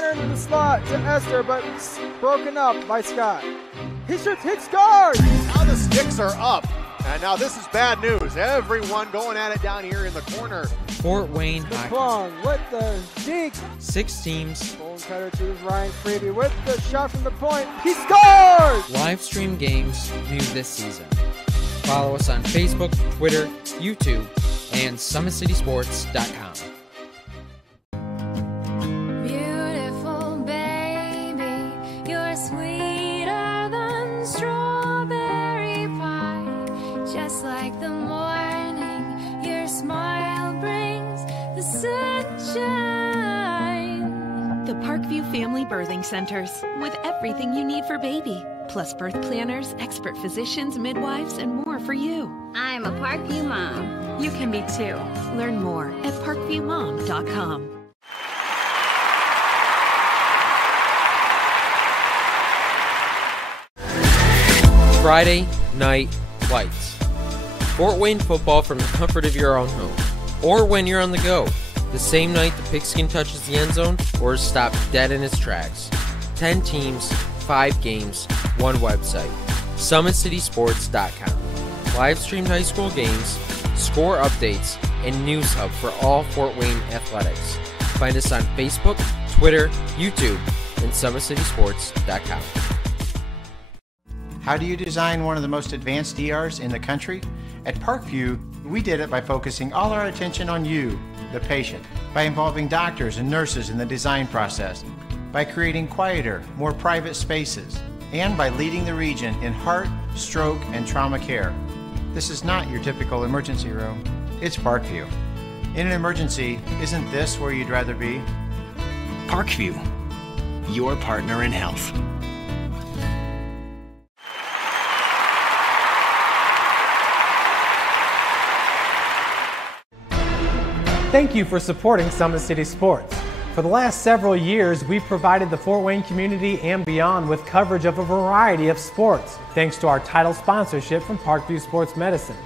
Turner into the slot to Esther, but broken up by Scott. He shoots, hits, scores! Now the sticks are up. And now this is bad news. Everyone going at it down here in the corner. Fort Wayne Hockey with the deke. 6 teams. Bone cutter to Ryan Freeby with the shot from the point. He scores! Live stream games new this season. Follow us on Facebook, Twitter, YouTube, and SummitCitySports.com. Beautiful baby, you're sweeter than strawberry pie. Just like the morning, your smile brings the sunshine. The Parkview Family Birthing Centers, with everything you need for baby, plus birth planners, expert physicians, midwives, and more for you. I'm a Parkview mom. You can be too. Learn more at parkviewmom.com. Friday Night Lights. Fort Wayne football from the comfort of your own home, or when you're on the go. The same night the pigskin touches the end zone or is stopped dead in its tracks. 10 teams, 5 games, 1 website. SummitCitySports.com. Live streamed high school games, score updates, and news hub for all Fort Wayne athletics. Find us on Facebook, Twitter, YouTube, and SummitCitySports.com. How do you design one of the most advanced ERs in the country? At Parkview, we did it by focusing all our attention on you, the patient, by involving doctors and nurses in the design process, by creating quieter, more private spaces, and by leading the region in heart, stroke, and trauma care. This is not your typical emergency room. It's Parkview. In an emergency, isn't this where you'd rather be? Parkview, your partner in health. Thank you for supporting Summit City Sports. For the last several years, we've provided the Fort Wayne community and beyond with coverage of a variety of sports, thanks to our title sponsorship from Parkview Sports Medicine.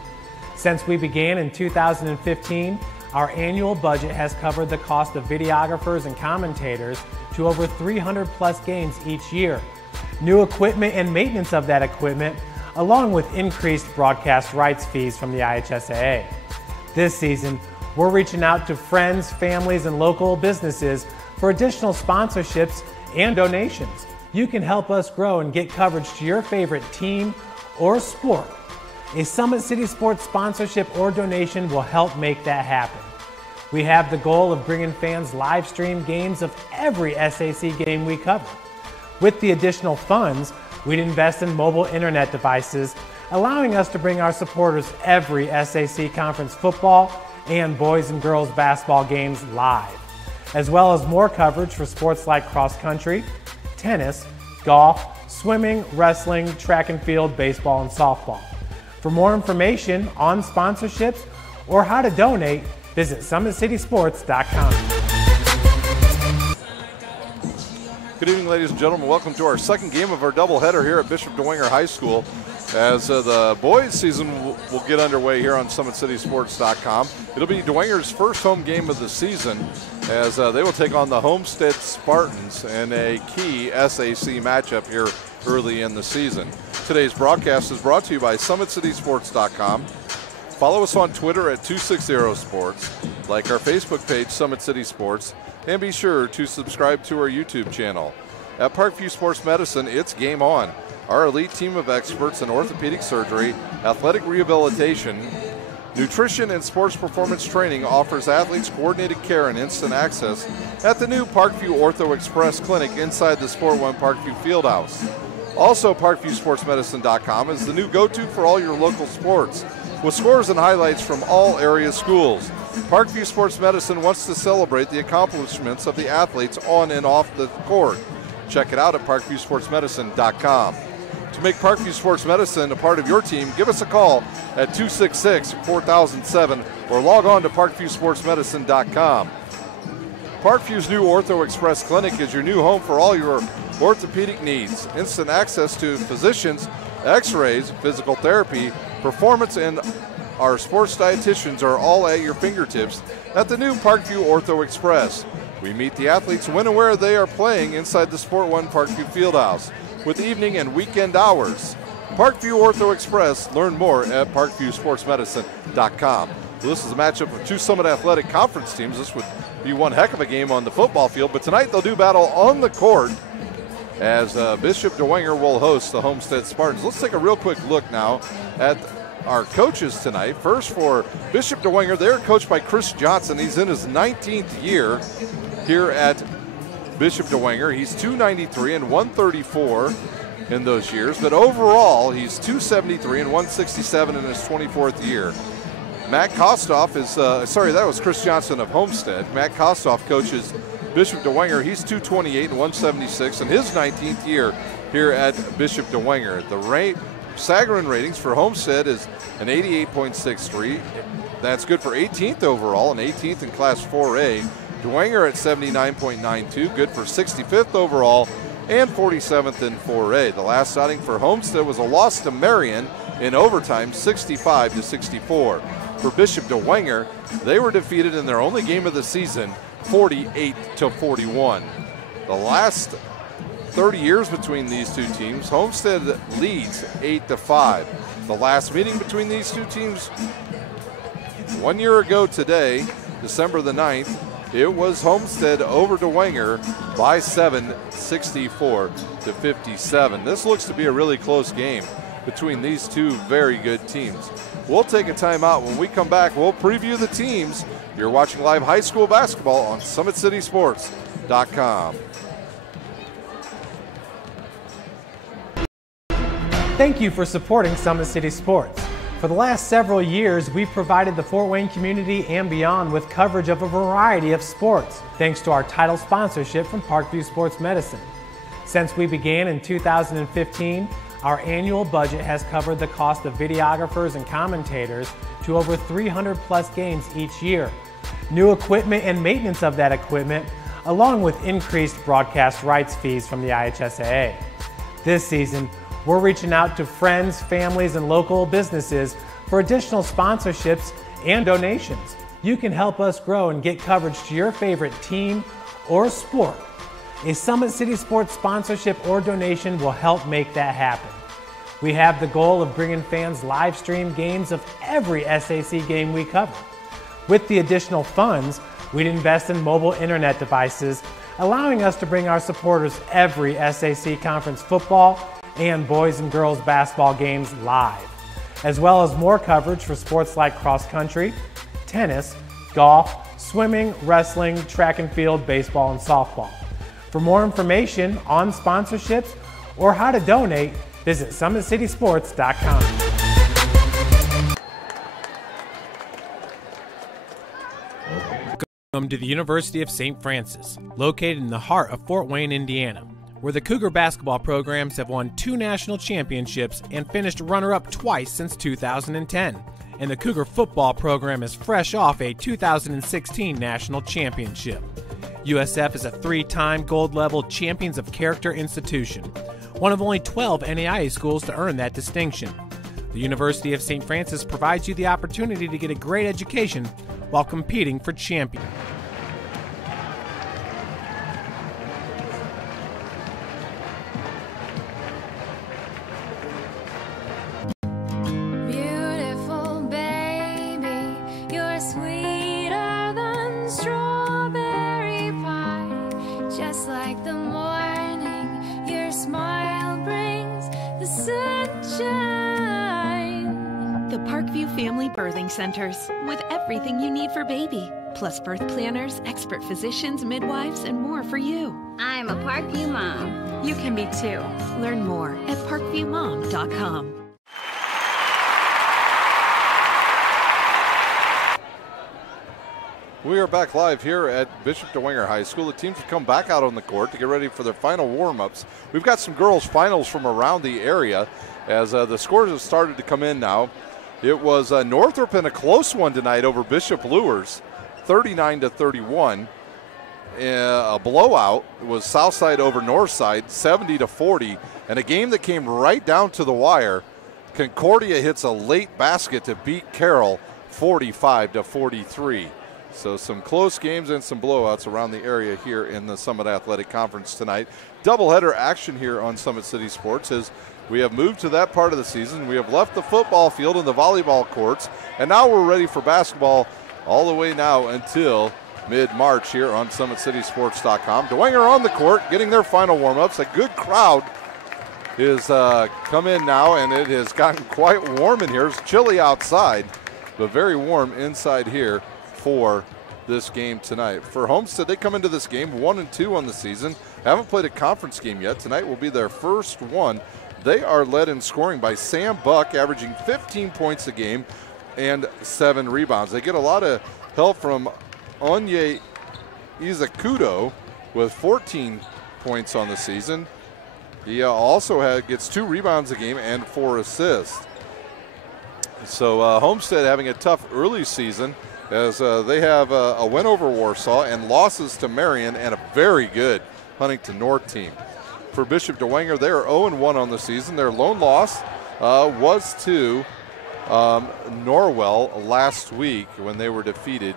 Since we began in 2015, our annual budget has covered the cost of videographers and commentators to over 300 plus games each year. New equipment and maintenance of that equipment, along with increased broadcast rights fees from the IHSAA. This season, we're reaching out to friends, families, and local businesses for additional sponsorships and donations. You can help us grow and get coverage to your favorite team or sport. A Summit City Sports sponsorship or donation will help make that happen. We have the goal of bringing fans live stream games of every SAC game we cover. With the additional funds, we'd invest in mobile internet devices, allowing us to bring our supporters every SAC conference football and boys and girls basketball games live, as well as more coverage for sports like cross country, tennis, golf, swimming, wrestling, track and field, baseball, and softball. For more information on sponsorships or how to donate, visit SummitCitySports.com. Good evening, ladies and gentlemen. Welcome to our second game of our doubleheader here at Bishop Dwenger High School, as the boys' season will get underway here on SummitCitySports.com. It'll be Dwenger's first home game of the season, as they will take on the Homestead Spartans in a key SAC matchup here early in the season. Today's broadcast is brought to you by SummitCitySports.com. Follow us on Twitter at 260sports, like our Facebook page, Summit City Sports, and be sure to subscribe to our YouTube channel. At Parkview Sports Medicine, it's game on. Our elite team of experts in orthopedic surgery, athletic rehabilitation, nutrition, and sports performance training offers athletes coordinated care and instant access at the new Parkview Ortho Express Clinic inside the Sport One Parkview Fieldhouse. Also, ParkviewSportsMedicine.com is the new go-to for all your local sports, with scores and highlights from all area schools. Parkview Sports Medicine wants to celebrate the accomplishments of the athletes on and off the court. Check it out at ParkviewSportsMedicine.com. To make Parkview Sports Medicine a part of your team, give us a call at 266-4007 or log on to ParkviewSportsMedicine.com. Parkview's new Ortho Express Clinic is your new home for all your orthopedic needs. Instant access to physicians, x-rays, physical therapy, performance, and our sports dietitians are all at your fingertips at the new Parkview Ortho Express. We meet the athletes when and where they are playing inside the Sport One Parkview Fieldhouse with evening and weekend hours. Parkview Ortho Express. Learn more at parkviewsportsmedicine.com. This is a matchup of two Summit Athletic Conference teams. This would be one heck of a game on the football field, but tonight they'll do battle on the court as Bishop Dwenger will host the Homestead Spartans. Let's take a real quick look now at our coaches tonight. First for Bishop Dwenger, they're coached by Chris Johnson. He's in his 19th year here at Bishop Dwenger. He's 293 and 134 in those years, but overall he's 273 and 167 in his 24th year. Matt Kostoff is, that was Chris Johnson of Homestead. Matt Kostoff coaches Bishop Dwenger. He's 228 and 176 in his 19th year here at Bishop Dwenger. The Sagarin ratings for Homestead is an 88.63. That's good for 18th overall and 18th in Class 4A. Dwenger at 79.92, good for 65th overall and 47th in 4A. The last outing for Homestead was a loss to Marion in overtime, 65-64. For Bishop Dwenger, they were defeated in their only game of the season, 48-41. The last 30 years between these two teams, Homestead leads 8-5. The last meeting between these two teams 1 year ago today, December the 9th, it was Homestead over Dwenger by 7, 64-57. This looks to be a really close game between these two very good teams. We'll take a timeout. When we come back, we'll preview the teams. You're watching live high school basketball on SummitCitySports.com. Thank you for supporting Summit City Sports. For the last several years, we've provided the Fort Wayne community and beyond with coverage of a variety of sports, thanks to our title sponsorship from Parkview Sports Medicine. Since we began in 2015, our annual budget has covered the cost of videographers and commentators to over 300 plus games each year. New equipment and maintenance of that equipment, along with increased broadcast rights fees from the IHSAA. This season, we're reaching out to friends, families, and local businesses for additional sponsorships and donations. You can help us grow and get coverage to your favorite team or sport. A Summit City Sports sponsorship or donation will help make that happen. We have the goal of bringing fans live stream games of every SAC game we cover. With the additional funds, we'd invest in mobile internet devices, allowing us to bring our supporters every SAC conference football and boys and girls basketball games live, as well as more coverage for sports like cross country, tennis, golf, swimming, wrestling, track and field, baseball, and softball. For more information on sponsorships or how to donate, visit SummitCitySports.com. Welcome to the University of St. Francis, located in the heart of Fort Wayne, Indiana, where the Cougar basketball programs have won 2 national championships and finished runner-up twice since 2010. And the Cougar football program is fresh off a 2016 national championship. USF is a 3-time gold-level Champions of Character institution, one of only 12 NAIA schools to earn that distinction. The University of St. Francis provides you the opportunity to get a great education while competing for champions. Birthing centers with everything you need for baby, plus birth planners, expert physicians, midwives, and more for you. I'm a Parkview mom. You can be too. Learn more at parkviewmom.com. We are back live here at Bishop Dwenger High School. The teams have come back out on the court to get ready for their final warm-ups. We've got some girls' finals from around the area as the scores have started to come in now. It was Northrop in a close one tonight over Bishop Luers, 39-31. A blowout. It was Southside over Northside, 70-40. And a game that came right down to the wire. Concordia hits a late basket to beat Carroll, 45-43. So some close games and some blowouts around the area here in the Summit Athletic Conference tonight. Doubleheader action here on Summit City Sports as we have moved to that part of the season. We have left the football field and the volleyball courts, and now we're ready for basketball all the way now until mid-March here on SummitCitySports.com. Dwenger on the court, getting their final warm-ups. A good crowd is come in now, and it has gotten quite warm in here. It's chilly outside, but very warm inside here for this game tonight. For Homestead, they come into this game 1-2 on the season. Haven't played a conference game yet. Tonight will be their first one. They are led in scoring by Sam Buck, averaging 15 points a game and 7 rebounds. They get a lot of help from Onye Izakudo with 14 points on the season. He also gets 2 rebounds a game and 4 assists. So Homestead having a tough early season as they have a win over Warsaw and losses to Marion and a very good Huntington North team. For Bishop Dwenger, they are 0-1 on the season. Their lone loss was to Norwell last week when they were defeated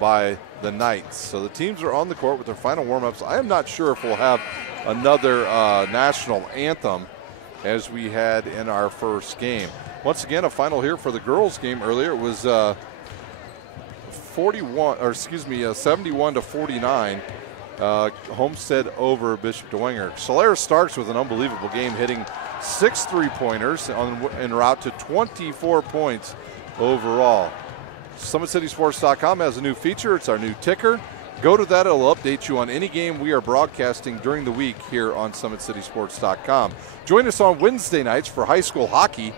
by the Knights. So the teams are on the court with their final warm-ups. I am not sure if we'll have another national anthem as we had in our first game. Once again, a final here for the girls game earlier. It was 71-49. Homestead over Bishop Dwenger. Solaire Starks with an unbelievable game, hitting 6 3-pointers en route to 24 points overall. SummitCitySports.com has a new feature. It's our new ticker. Go to that. It'll update you on any game we are broadcasting during the week here on SummitCitySports.com. Join us on Wednesday nights for high school hockey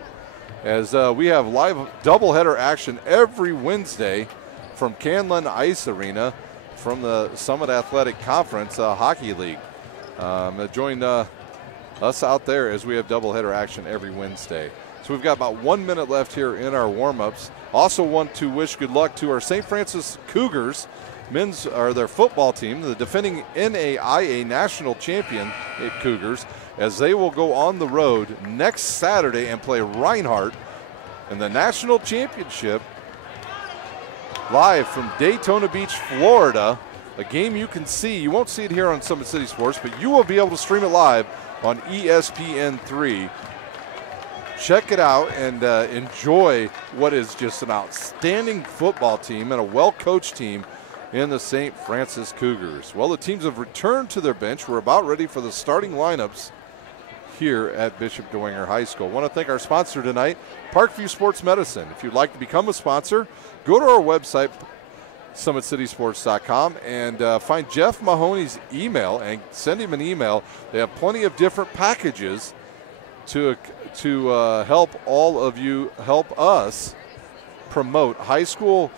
as we have live doubleheader action every Wednesday from Canlan Ice Arena from the Summit Athletic Conference Hockey League. Join us out there as we have doubleheader action every Wednesday. So we've got about 1 minute left here in our warm-ups. Also want to wish good luck to our St. Francis Cougars, their football team, the defending NAIA national champion Cougars, as they will go on the road next Saturday and play Reinhardt in the national championship live from Daytona Beach, Florida. A game you can see. You won't see it here on Summit City Sports, but you will be able to stream it live on ESPN3. Check it out and enjoy what is just an outstanding football team and a well-coached team in the St. Francis Cougars. Well, the teams have returned to their bench. We're about ready for the starting lineups here at Bishop Dwenger High School. I want to thank our sponsor tonight, Parkview Sports Medicine. If you'd like to become a sponsor, go to our website, SummitCitySports.com, and find Jeff Mahoney's email and send him an email. They have plenty of different packages to help all of you, help us promote high school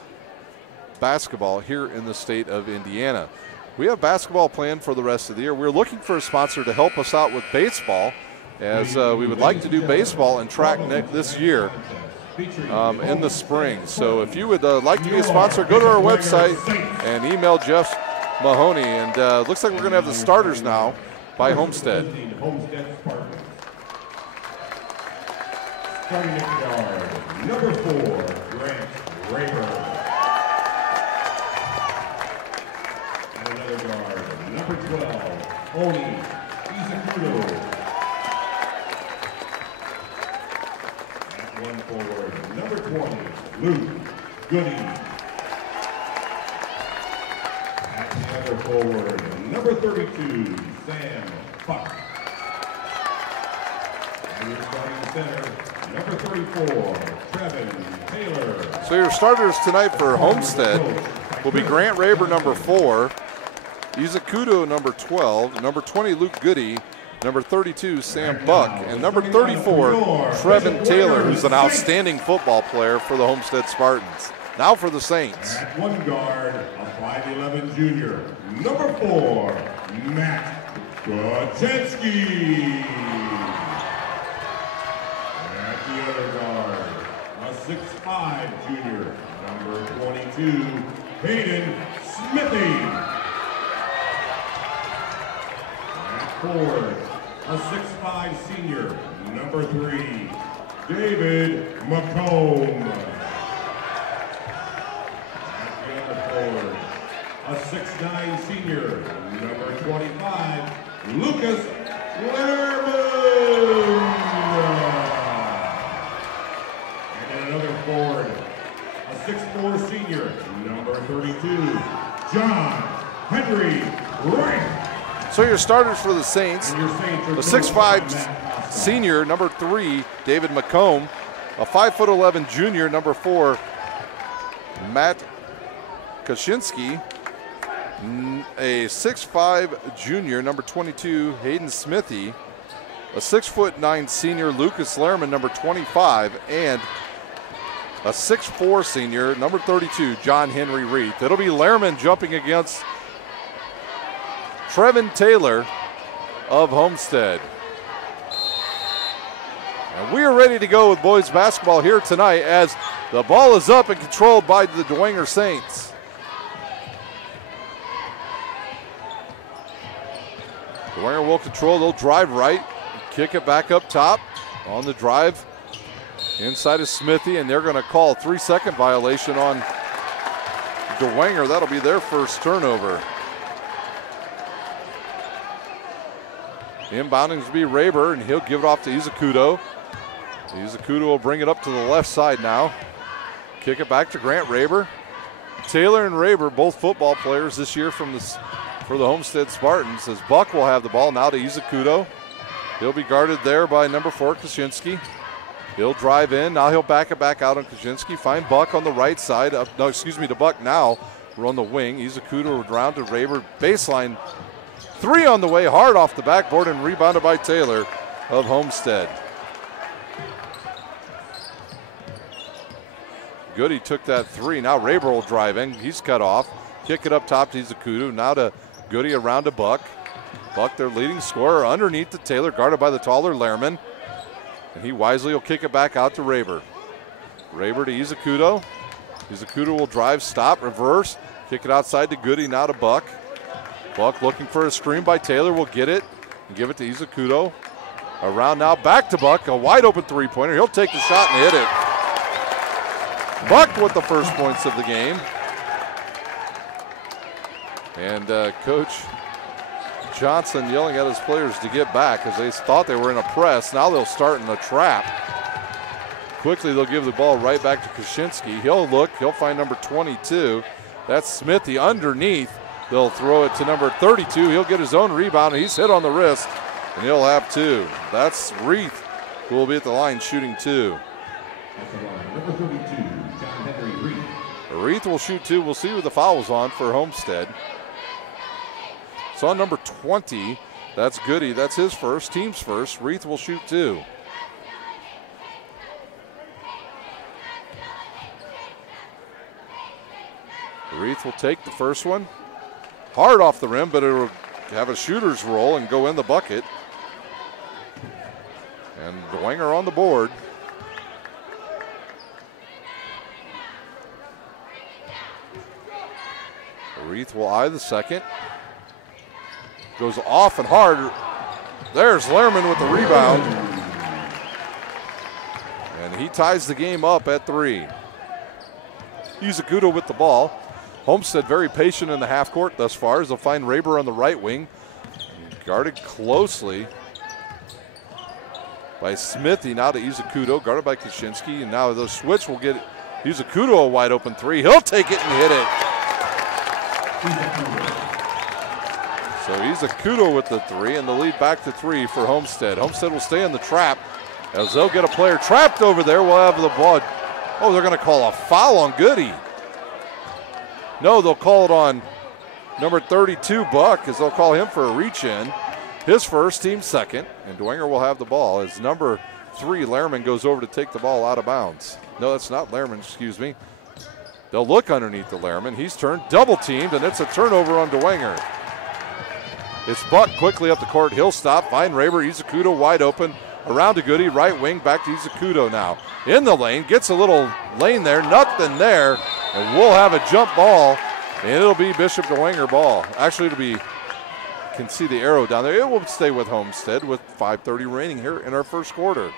basketball here in the state of Indiana. We have basketball planned for the rest of the year. We're looking for a sponsor to help us out with baseball, as we would like to do baseball and track this year in the spring. So if you would like to be a sponsor, go to our website and email Jeff Mahoney. And looks like we're going to have the starters now by Homestead. Starting at guard, number 4, Grant Raber. And another guard, number 12, Oni Izakudo. At one forward, number 20, Luke Goody. At the other forward, number 32, Sam Buck. And your starting center, number 34, Trevin Taylor. So your starters tonight for Homestead will be Grant Raber, number 4, Izakudo, number 12, number 20, Luke Goody, number 32, Sam Buck, and number 34, Trevin Taylor, who's an outstanding football player for the Homestead Spartans. Now for the Saints. At one guard, a 5'11 junior, number 4, Matt Gojensky. The other guard, a 6'5 junior, number 22, Hayden Smithy. At forward, a 6'5 senior, number 3, David McComb. At the other forward, a 6'9" senior, number 25, Lucas Lerman. And then another forward, a 6'4" senior, number 32, John Henry Wright. So your starters for the Saints, the 6'5" senior, number 3, David McComb, a 5'11" junior, number 4, Matt Kaczynski, a 6'5" junior, number 22, Hayden Smithy, a 6'9" senior, Lucas Lerman, number 25, and a 6'4" senior, number 32, John Henry Reith. It'll be Lerman jumping against Trevin Taylor of Homestead. And we are ready to go with boys basketball here tonight as the ball is up and controlled by the Dwenger Saints. Dwenger will control, they'll drive right, kick it back up top on the drive inside of Smithy, and they're going to call a 3-second violation on Dwenger. That'll be their first turnover. Inbounding to be Raber, and he'll give it off to Izakudo. Izakudo will bring it up to the left side now. Kick it back to Grant Raber. Taylor and Raber, both football players this year for the Homestead Spartans, as Buck will have the ball now to Izakudo. He'll be guarded there by number 4, Kaczynski. He'll drive in. Now he'll back it back out on Kaczynski. Find Buck on the right side. To Buck now. We're on the wing. Izakudo around to Raber. Baseline 3 on the way. Hard off the backboard and rebounded by Taylor of Homestead. Goody took that 3. Now Raber will drive in. He's cut off. Kick it up top to Izakudo. Now to Goody around to Buck. Buck, their leading scorer, underneath to Taylor, guarded by the taller Lerman. And he wisely will kick it back out to Raber. Raber to Izakudo. Izakudo will drive, stop, reverse. Kick it outside to Goody, now to Buck. Buck looking for a screen by Taylor, will get it and give it to Izakudo. Around now, back to Buck, a wide open 3-pointer. He'll take the shot and hit it. Buck with the first points of the game. And Coach Johnson yelling at his players to get back as they thought they were in a press. Now they'll start in a trap. Quickly they'll give the ball right back to Kaczynski. He'll look, he'll find number 22. That's Smithy underneath. They'll throw it to number 32. He'll get his own rebound. He's hit on the wrist, and he'll have 2. That's Reith, who will be at the line shooting 2. Number 32, John Henry Reith. Reith will shoot 2. We'll see who the foul was on for Homestead. So on number 20, that's Goody. That's his first, team's first. Reith will shoot 2. Reith will take the first one. Hard off the rim, but it'll have a shooter's roll and go in the bucket. And Dwenger on the board. Reith will eye the second. Goes off and hard. There's Lerman with the rebound. And he ties the game up at 3. Izakudo with the ball. Homestead very patient in the half court thus far as they'll find Raber on the right wing. Guarded closely by Smithy. Now to Izakudo, guarded by Kaczynski. And now the switch will get Izakudo a wide open 3. He'll take it and hit it. So Izakudo with the 3, and the lead back to 3 for Homestead. Homestead will stay in the trap as they'll get a player trapped over there. We'll have the ball. Oh, they're going to call a foul on Goody. No, they'll call it on number 32, Buck, as they'll call him for a reach-in. His first, team second, and Dwenger will have the ball as number 3, Lerman, goes over to take the ball out of bounds. No, that's not Lerman, excuse me. They'll look underneath the Lerman. He's turned, double-teamed, and it's a turnover on Dwenger. It's Buck quickly up the court. He'll stop, find Raber, Izakudo wide open. Around to Goody, right wing, back to Izakudo now. In the lane, gets a little lane there, nothing there. And we'll have a jump ball, and it'll be Bishop Dwenger ball. Actually, it'll be, you can see the arrow down there. It will stay with Homestead with 5:30 remaining here in our first quarter.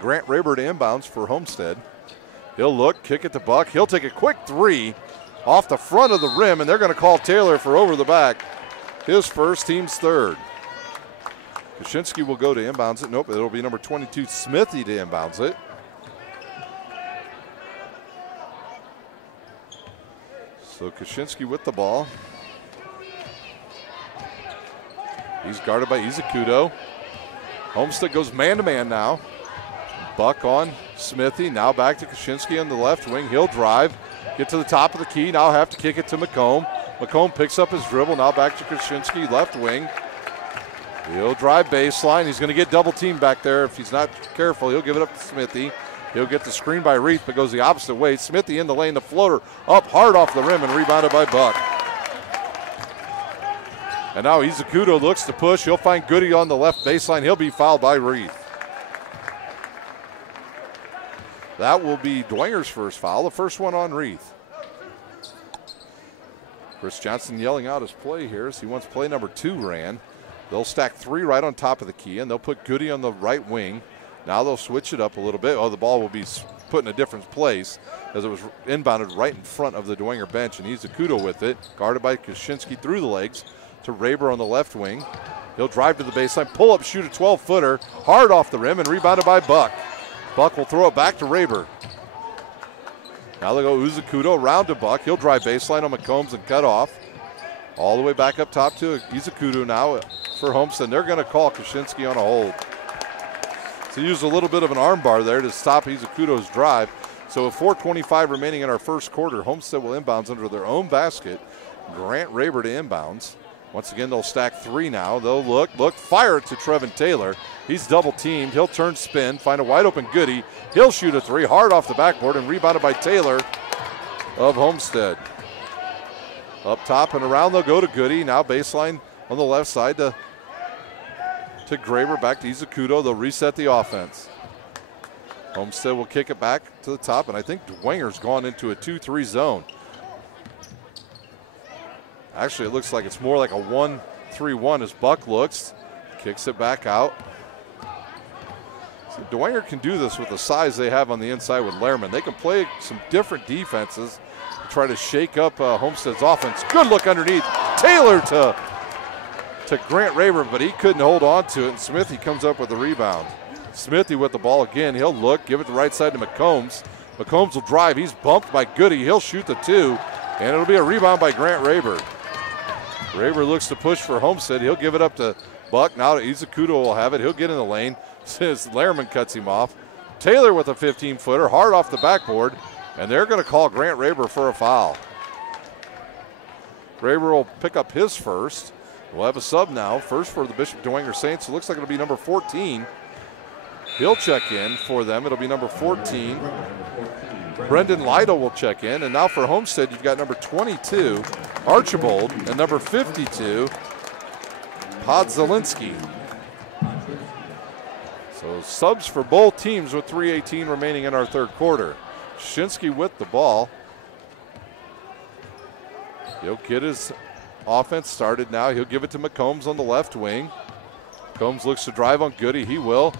Grant Raber to inbounds for Homestead. He'll look, kick it to Buck. He'll take a quick 3. off the front of the rim, and they're going to call Taylor for over the back. His first, team's third. Kaczynski will go to inbounds it. Nope, it'll be number 22, Smithy, to inbounds it. So Kaczynski with the ball. He's guarded by Izakudo. Homestead goes man-to-man now. Buck on Smithy. Now back to Kaczynski on the left wing. He'll drive, get to the top of the key. Now have to kick it to McComb. McComb picks up his dribble. Now back to Kaczynski, left wing. He'll drive baseline. He's going to get double teamed back there. If he's not careful, he'll give it up to Smithy. He'll get the screen by Reith, but goes the opposite way. Smithy in the lane, the floater up hard off the rim and rebounded by Buck. And now Izakudo looks to push. He'll find Goody on the left baseline. He'll be fouled by Reith. That will be Dwenger's first foul, the first one on Reith. Chris Johnson yelling out his play here as he wants play number 2 ran. They'll stack 3 right on top of the key, and they'll put Goody on the right wing. Now they'll switch it up a little bit. Oh, the ball will be put in a different place as it was inbounded right in front of the Dwenger bench, and Izakudo with it, guarded by Kaczynski through the legs to Raber on the left wing. He'll drive to the baseline, pull up, shoot a 12-footer, hard off the rim, and rebounded by Buck. Buck will throw it back to Raber. Now they go Izakudo around to Buck. He'll drive baseline on McCombs and cut off. All the way back up top to Izakudo now for Homestead. They're going to call Kaczynski on a hold. So use a little bit of an arm bar there to stop Izakudo's drive. So with 4:25 remaining in our first quarter, Homestead will inbounds under their own basket. Grant Raber to inbounds. Once again, they'll stack 3 now. They'll look, fire it to Trevin Taylor. He's double teamed. He'll turn, spin, find a wide open Goody. He'll shoot a 3 hard off the backboard and rebounded by Taylor of Homestead. Up top and around, they'll go to Goody. Now baseline on the left side to Graber, back to Izakudo. They'll reset the offense. Homestead will kick it back to the top, and I think Dwenger's gone into a 2-3 zone. Actually, it looks like it's more like a 1-3-1 as Buck looks, kicks it back out. So Dwenger can do this with the size they have on the inside with Lehrman. They can play some different defenses to try to shake up Homestead's offense. Good look underneath. Taylor to Grant Raber, but he couldn't hold on to it, and Smithy comes up with the rebound. Smithy with the ball again. He'll look, give it the right side to McCombs. McCombs will drive. He's bumped by Goody. He'll shoot the 2, and it'll be a rebound by Grant Raber. Raber looks to push for Homestead. He'll give it up to Buck. Now Izakudo will have it. He'll get in the lane since Lehrman cuts him off. Taylor with a 15-footer, hard off the backboard, and they're going to call Grant Raber for a foul. Raber will pick up his first. We'll have a sub now. First for the Bishop Dwenger Saints. It looks like it'll be number 14. He'll check in for them. It'll be number 14. Brendan Lytle will check in. And now for Homestead, you've got number 22, Archibald, and number 52, Podzalinski. So subs for both teams with 3:18 remaining in our third quarter. Kaczynski with the ball. He'll get his offense started now. He'll give it to McCombs on the left wing. McCombs looks to drive on Goody. He will.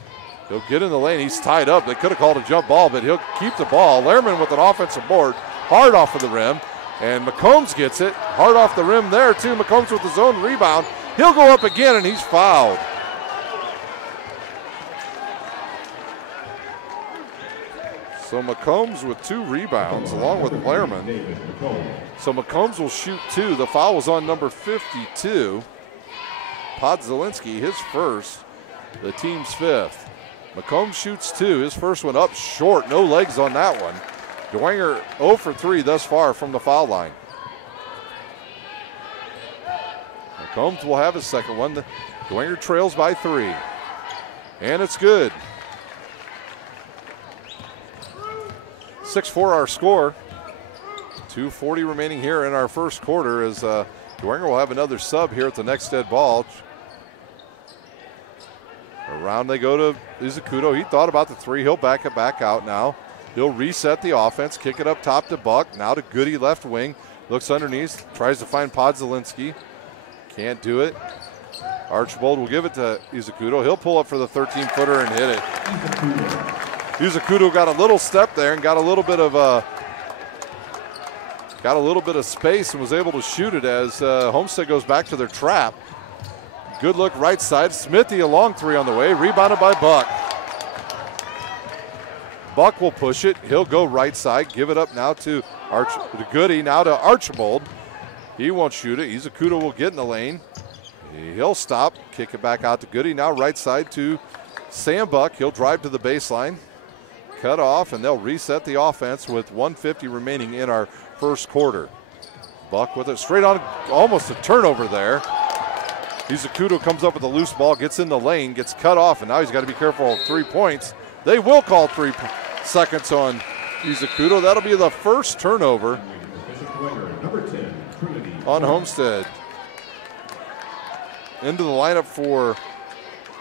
He'll get in the lane. He's tied up. They could have called a jump ball, but he'll keep the ball. Lehrman with an offensive board, hard off of the rim. And McCombs gets it. Hard off the rim there, too. McCombs with his own rebound. He'll go up again, and he's fouled. So McCombs with 2 rebounds, along with Lehrman. So McCombs will shoot 2. The foul was on number 52. Podzalinski, his first, the team's 5th. McCombs shoots 2. His first one up short. No legs on that one. Dwenger 0 for 3 thus far from the foul line. McCombs will have his second one. Dwenger trails by 3. And it's good. 6-4 our score. 2:40 remaining here in our first quarter as Dwenger will have another sub here at the next dead ball. Around they go to Izakudo. He thought about the 3. He'll back it back out now. He'll reset the offense, kick it up top to Buck. Now to Goody, left wing. Looks underneath, tries to find Podzalinski. Can't do it. Archibald will give it to Izakudo. He'll pull up for the 13-footer and hit it. Izakudo got a little step there and got a little bit of got a little bit of space and was able to shoot it as Homestead goes back to their trap. Good look right side. Smithy a long three on the way, rebounded by Buck. Buck will push it. He'll go right side, give it up now to Goody, now to Archibald. He won't shoot it. Izakudo will get in the lane. He'll stop, kick it back out to Goody. Now right side to Sam Buck. He'll drive to the baseline, cut off, and they'll reset the offense with 1:50 remaining in our first quarter. Buck with it straight on, almost a turnover there. Izakudo comes up with a loose ball, gets in the lane, gets cut off, and now he's got to be careful of 3 points. They will call 3 seconds on Izakudo. That'll be the first turnover on Homestead. Into the lineup for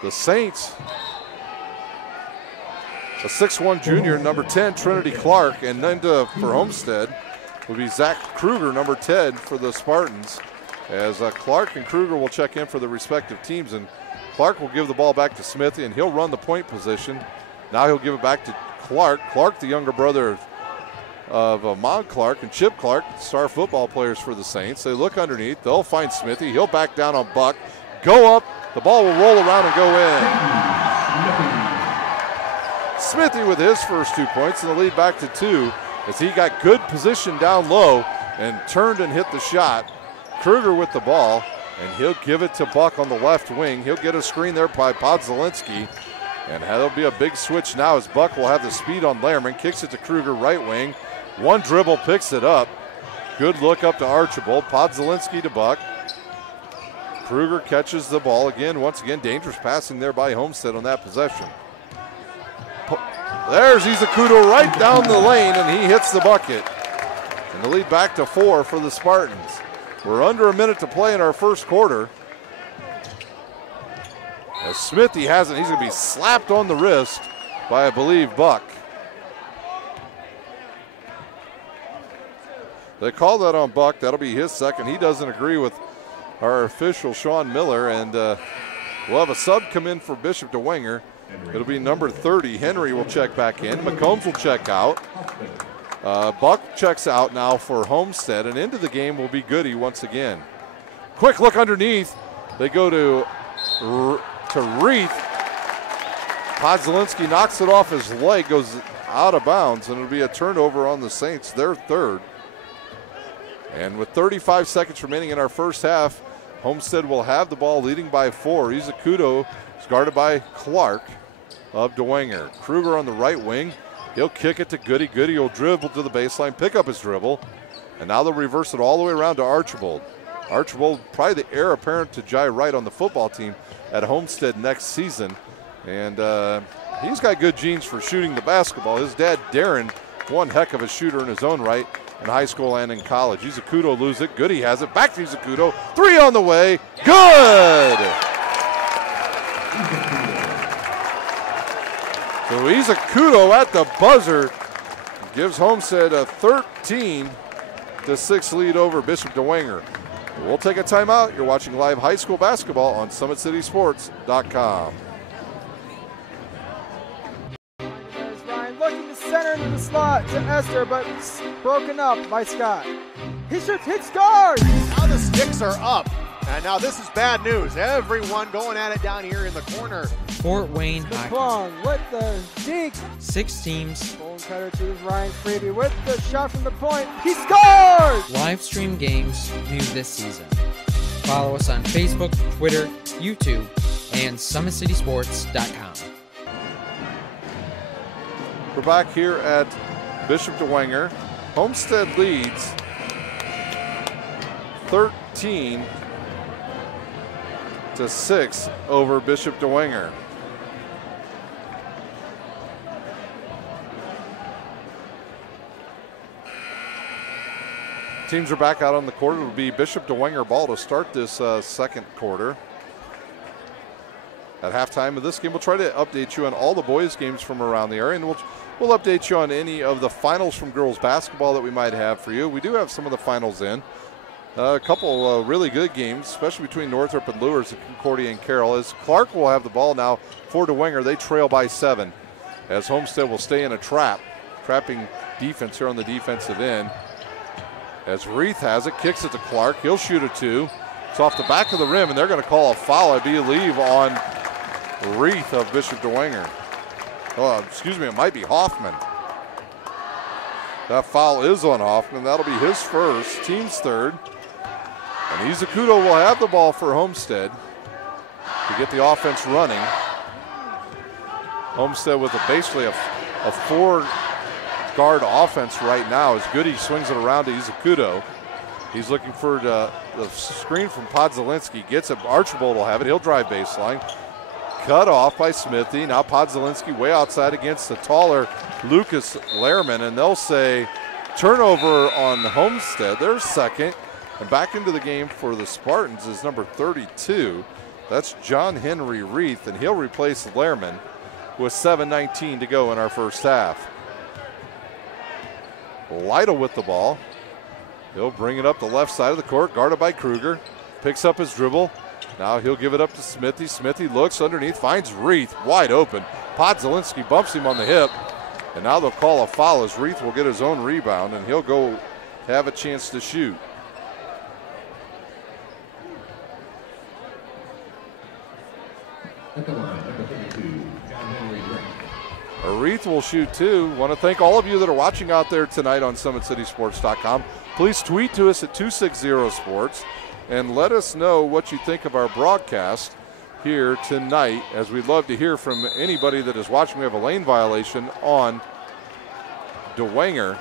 the Saints, a 6'1" junior, number 10, Trinity Clark, and then for Homestead will be Zach Kruger, number 10 for the Spartans, as Clark and Kruger will check in for the respective teams, and Clark will give the ball back to Smithy, and he'll run the point position. Now he'll give it back to Clark. Clark, the younger brother of Ahmad Clark and Chip Clark, star football players for the Saints. They look underneath. They'll find Smithy. He'll back down on Buck. Go up. The ball will roll around and go in. Smithy with his first 2 points and the lead back to 2 as he got good position down low and turned and hit the shot. Kruger with the ball, and he'll give it to Buck on the left wing. He'll get a screen there by Podzelinski. And there'll be a big switch now as Buck will have the speed on Lehrman. Kicks it to Kruger right wing. One dribble, picks it up. Good look up to Archibald. Podzelinski to Buck. Kruger catches the ball again. Once again, dangerous passing there by Homestead on that possession. There's Izakudo right down the lane, and he hits the bucket. And the lead back to 4 for the Spartans. We're under a minute to play in our first quarter. As Smithy has it, he's going to be slapped on the wrist by, I believe, Buck. They call that on Buck. That'll be his second. He doesn't agree with our official, Sean Miller, and we'll have a sub come in for Bishop Dwenger. It'll be number 30. Henry will check back in. McCombs will check out. Buck checks out now for Homestead, and into the game will be Goody once again. Quick look underneath. They go to Reith. Podzelinski knocks it off his leg, goes out of bounds, and it'll be a turnover on the Saints, their third. And with 35 seconds remaining in our first half, Homestead will have the ball leading by 4. Izakudo is guarded by Clark of Dwenger. Kruger on the right wing. He'll kick it to Goody. Goody will dribble to the baseline, pick up his dribble, and now they'll reverse it all the way around to Archibald. Archibald, probably the heir apparent to Jai Wright on the football team at Homestead next season. And he's got good genes for shooting the basketball. His dad, Darren, one heck of a shooter in his own right in high school and in college. Izakudo loses it. Goody has it. Back to Izakudo. 3 on the way. Good! So Izakudo at the buzzer gives Homestead a 13-6 lead over Bishop Dwenger. We'll take a timeout. You're watching live high school basketball on SummitCitySports.com. There's Ryan looking to center into the slot to Esther, but it's broken up by Scott. He shoots, hits, scores! Now the sticks are up. And now this is bad news. Everyone going at it down here in the corner. Fort Wayne Hockey. McClung with the deke. 6 teams. Bone cutter to Ryan Freeby with the shot from the point. He scores! Live stream games new this season. Follow us on Facebook, Twitter, YouTube, and SummitCitySports.com. We're back here at Bishop Dwenger. Homestead leads 13-6 over Bishop Dwenger. Teams are back out on the court. It'll be Bishop Dwenger ball to start this second quarter. At halftime of this game, we'll try to update you on all the boys' games from around the area, and we'll update you on any of the finals from girls basketball that we might have for you. We do have some of the finals in. A couple really good games, especially between Northrop and Lures and Concordia and Carroll. As Clark will have the ball now for Dwenger, they trail by 7. As Homestead will stay in a trapping defense here on the defensive end. As Reith has it, kicks it to Clark. He'll shoot a 2. It's off the back of the rim, and they're going to call a foul, I believe, on Reith of Bishop Dwenger. Oh, excuse me, it might be Hoffman. That foul is on Hoffman. That'll be his first, team's third. And Izakudo will have the ball for Homestead to get the offense running. Homestead with basically a 4-guard offense right now as Goody swings it around to Izakudo. He's looking for the screen from Podzalinski. Gets it. Archibald will have it. He'll drive baseline. Cut off by Smithy. Now Podzalinski way outside against the taller Lucas Lehrman, and they'll say turnover on Homestead. Their second. And back into the game for the Spartans is number 32. That's John Henry Reith, and he'll replace Lehrman with 7:19 to go in our first half. Lytle with the ball. He'll bring it up the left side of the court, guarded by Kruger. Picks up his dribble. Now he'll give it up to Smithy. Smithy looks underneath, finds Reith wide open. Podzalinski bumps him on the hip. And now they'll call a foul as Reith will get his own rebound, and he'll go have a chance to shoot. Reith will shoot 2. Want to thank all of you that are watching out there tonight on SummitCitySports.com. Please tweet to us at 260sports and let us know what you think of our broadcast here tonight, as we'd love to hear from anybody that is watching. We have a lane violation on Dwenger.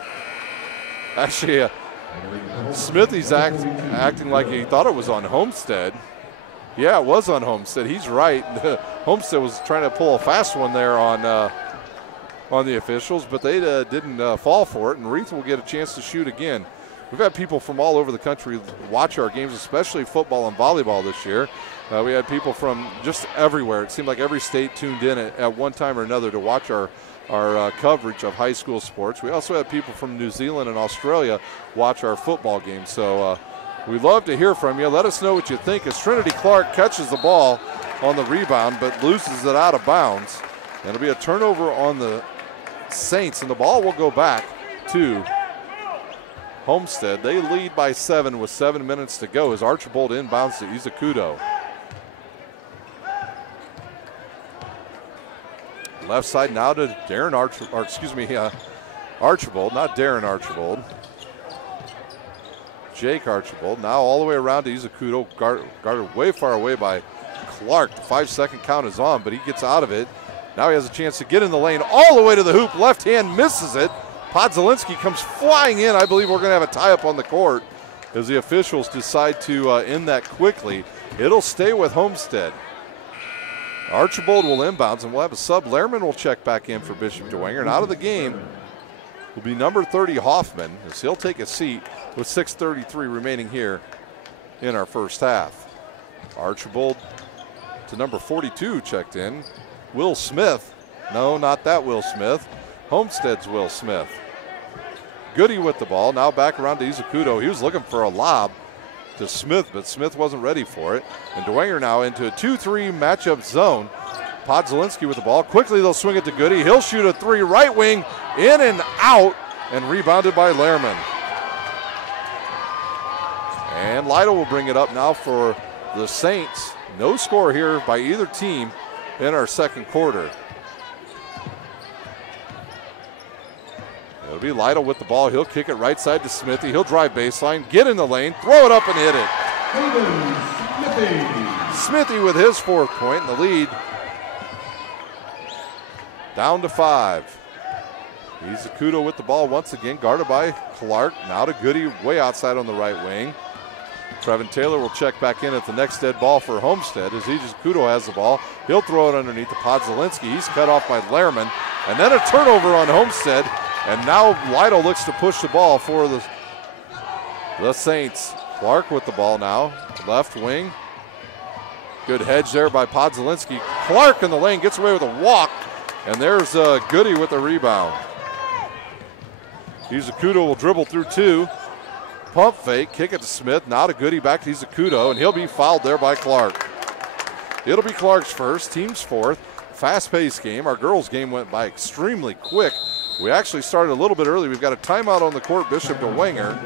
Actually, Smithy's acting like he thought it was on Homestead. Yeah, it was on Homestead. He's right. Homestead was trying to pull a fast one there on the officials, but they didn't fall for it, and Reith will get a chance to shoot again. We've had people from all over the country watch our games, especially football and volleyball this year. We had people from just everywhere. It seemed like every state tuned in at one time or another to watch our coverage of high school sports. We also had people from New Zealand and Australia watch our football games. So we'd love to hear from you. Let us know what you think as Trinity Clark catches the ball on the rebound but loses it out of bounds. And it'll be a turnover on the Saints, and the ball will go back to Homestead. They lead by 7 with 7 minutes to go as Archibald inbounds to Izakudo. Left side now to Darren Archibald, not Darren Archibald. Jake Archibald. Now all the way around to Izakudo, guarded way far away by Clark. The 5-second count is on, but he gets out of it. Now he has a chance to get in the lane all the way to the hoop. Left hand misses it. Podzalinski comes flying in. I believe we're going to have a tie-up on the court as the officials decide to end that quickly. It'll stay with Homestead. Archibald will inbounds, and we'll have a sub. Lehrman will check back in for Bishop Dwenger. And out of the game will be number 30, Hoffman, as he'll take a seat with 6:33 remaining here in our first half. Archibald to number 42 checked in. Will Smith. No, not that Will Smith. Homestead's Will Smith. Goody with the ball. Now back around to Izakudo. He was looking for a lob to Smith, but Smith wasn't ready for it. And Dwenger now into a 2-3 matchup zone. Podzalinski with the ball. Quickly they'll swing it to Goody. He'll shoot a 3 right wing, in and out, and rebounded by Lehrman. And Lytle will bring it up now for the Saints. No score here by either team in our second quarter. It'll be Lytle with the ball. He'll kick it right side to Smithy. He'll drive baseline, get in the lane, throw it up and hit it. Smithy with his 4th point, and the lead down to 5. Izakudo with the ball once again, guarded by Clark. Now to Goody, way outside on the right wing. Trevin Taylor will check back in at the next dead ball for Homestead as Izakudo has the ball. He'll throw it underneath to Podzalinski. He's cut off by Lehrman. And then a turnover on Homestead. And now Lytle looks to push the ball for the Saints. Clark with the ball now, left wing. Good hedge there by Podzalinski. Clark in the lane, gets away with a walk, and there's Goody with the rebound. Izakudo will dribble through 2. Pump fake, kick it to Smith, now to Goody, back to Izakudo, and he'll be fouled there by Clark. It'll be Clark's first, team's 4th. Fast-paced game. Our girls' game went by extremely quick. We actually started a little bit early. We've got a timeout on the court, Bishop Dwenger.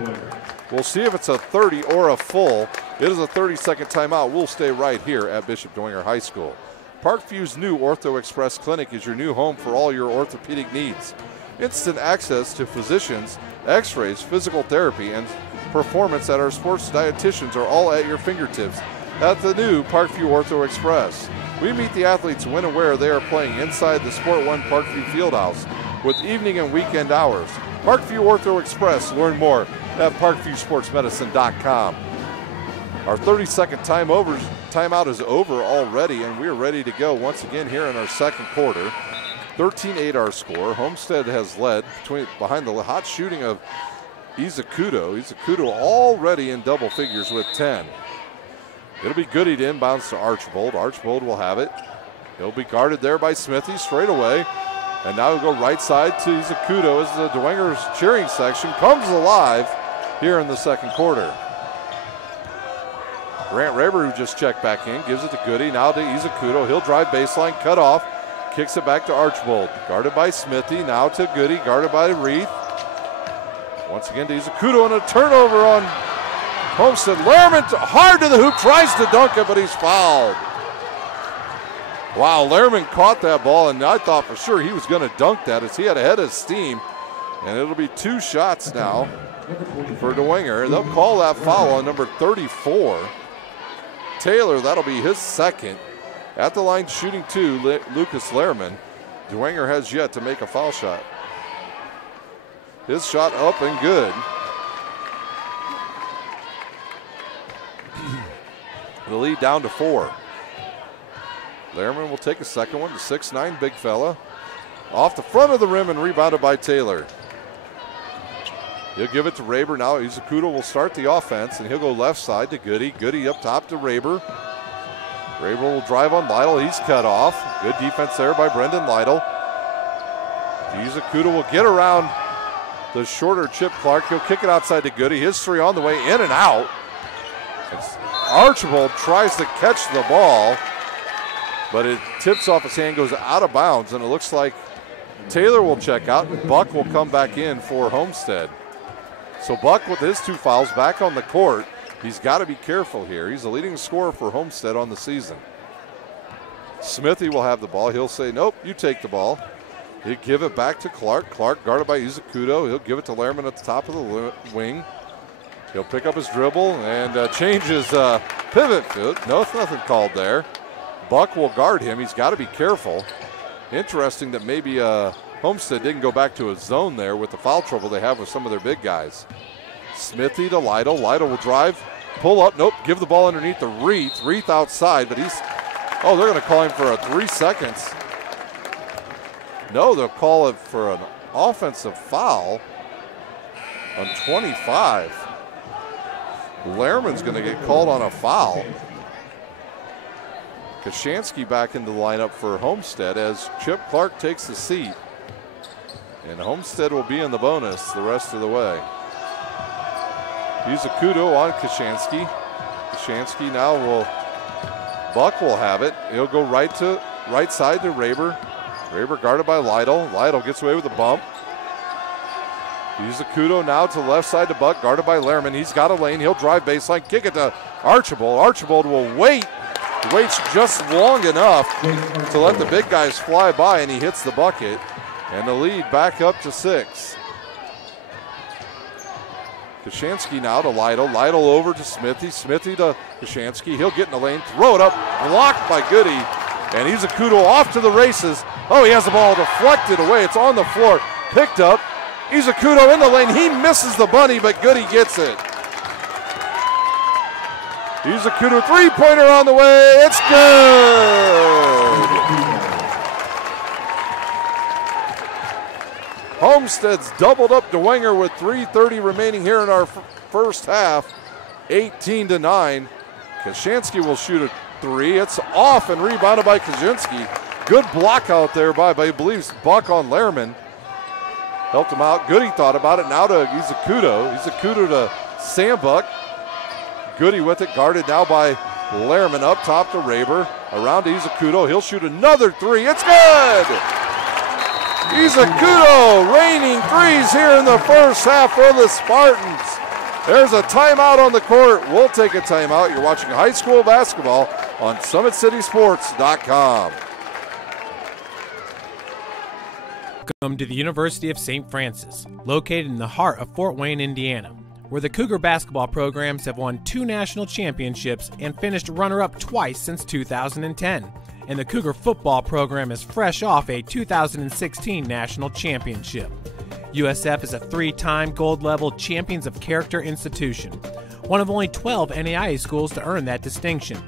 We'll see if it's a 30 or a full. It is a 30-second timeout. We'll stay right here at Bishop Dwenger High School. Parkview's new Ortho Express Clinic is your new home for all your orthopedic needs. Instant access to physicians, x-rays, physical therapy, and performance at our sports dietitians are all at your fingertips at the new Parkview Ortho Express. We meet the athletes when and where they are playing inside the Sport One Parkview Fieldhouse with evening and weekend hours. Parkview Ortho Express. Learn more at parkviewsportsmedicine.com. Our 30-second timeout is over already, and we're ready to go once again here in our second quarter. 13-8 our score. Homestead has led behind the hot shooting of Izakudo. Izakudo already in double figures with 10. It'll be Goody to inbounds to Archbold. Archbold will have it. He'll be guarded there by Smithy straight away. And now he'll go right side to Izakudo as the Dwenger's cheering section comes alive here in the second quarter. Grant Raber, who just checked back in, gives it to Goody. Now to Izakudo. He'll drive baseline, cut off, kicks it back to Archbold. Guarded by Smithy. Now to Goody, guarded by Reith. Once again to Izakudo, and a turnover on Homestead. Lehrman hard to the hoop, tries to dunk it, but he's fouled. Wow, Lehrman caught that ball, and I thought for sure he was going to dunk that as he had a head of steam. And it'll be 2 shots now for Dwenger. They'll call that foul on number 34. Taylor, that'll be his second. At the line shooting 2, Lucas Lehrman. Dwenger has yet to make a foul shot. His shot up and good. The lead down to 4. Lehrman will take a second one. The 6'9" big fella. Off the front of the rim and rebounded by Taylor. He'll give it to Raber. Now Izakudo will start the offense, and he'll go left side to Goody. Goody up top to Raber. Raber will drive on Lytle. He's cut off. Good defense there by Brendan Lytle. Izakudo will get around the shorter Chip Clark. He'll kick it outside to Goody. His 3 on the way, in and out. Archibald tries to catch the ball, but it tips off his hand, goes out of bounds, and it looks like Taylor will check out, and Buck will come back in for Homestead. So Buck with his 2 fouls back on the court. He's got to be careful here. He's the leading scorer for Homestead on the season. Smithy will have the ball. He'll say, nope, you take the ball. He'll give it back to Clark. Clark guarded by Izakudo. He'll give it to Lehrman at the top of the wing. He'll pick up his dribble and change his pivot foot. No, nothing called there. Buck will guard him. He's got to be careful. Interesting that maybe Homestead didn't go back to a zone there with the foul trouble they have with some of their big guys. Smithy to Lytle. Lytle will drive, pull up. Nope, give the ball underneath to Reith. Reith outside, but he's, oh, they're going to call him for a 3 seconds. No, they'll call it for an offensive foul on 25. Lehrman's going to get called on a foul. Kashansky back into the lineup for Homestead as Chip Clark takes the seat. And Homestead will be in the bonus the rest of the way. Izakudo on Kashansky. Kashansky now Buck will have it. He'll go right side to Raber. Raber guarded by Lytle. Lytle gets away with a bump. Izakudo now to the left side to Buck, guarded by Lehrman. He's got a lane. He'll drive baseline, kick it to Archibald. Archibald will wait. He waits just long enough to let the big guys fly by, and he hits the bucket. And the lead back up to 6. Kashansky now to Lytle. Lytle over to Smithy. Smithy to Kashansky. He'll get in the lane, throw it up, blocked by Goody. And Izakudo off to the races. Oh, he has the ball deflected away. It's on the floor, picked up. Izakudo in the lane. He misses the bunny, but Goody gets it. Izakudo three-pointer on the way. It's good. Homestead's doubled up Dwenger with 3:30 remaining here in our first half. 18-9. Kashansky will shoot a 3. It's off and rebounded by Kaczynski. Good block out there by I believe Buck on Lehrman. Helped him out. Goody thought about it. Now to Izakudo. Izakudo to Sambuck. Goody with it. Guarded now by Lehrman. Up top to Raber. Around to Izakudo. He'll shoot another 3. It's good! Izakudo raining threes here in the first half for the Spartans. There's a timeout on the court. We'll take a timeout. You're watching high school basketball on SummitCitySports.com. Welcome to the University of St. Francis, located in the heart of Fort Wayne, Indiana, where the Cougar basketball programs have won 2 national championships and finished runner-up twice since 2010. And the Cougar football program is fresh off a 2016 national championship. USF is a 3-time gold-level Champions of Character institution, one of only 12 NAIA schools to earn that distinction.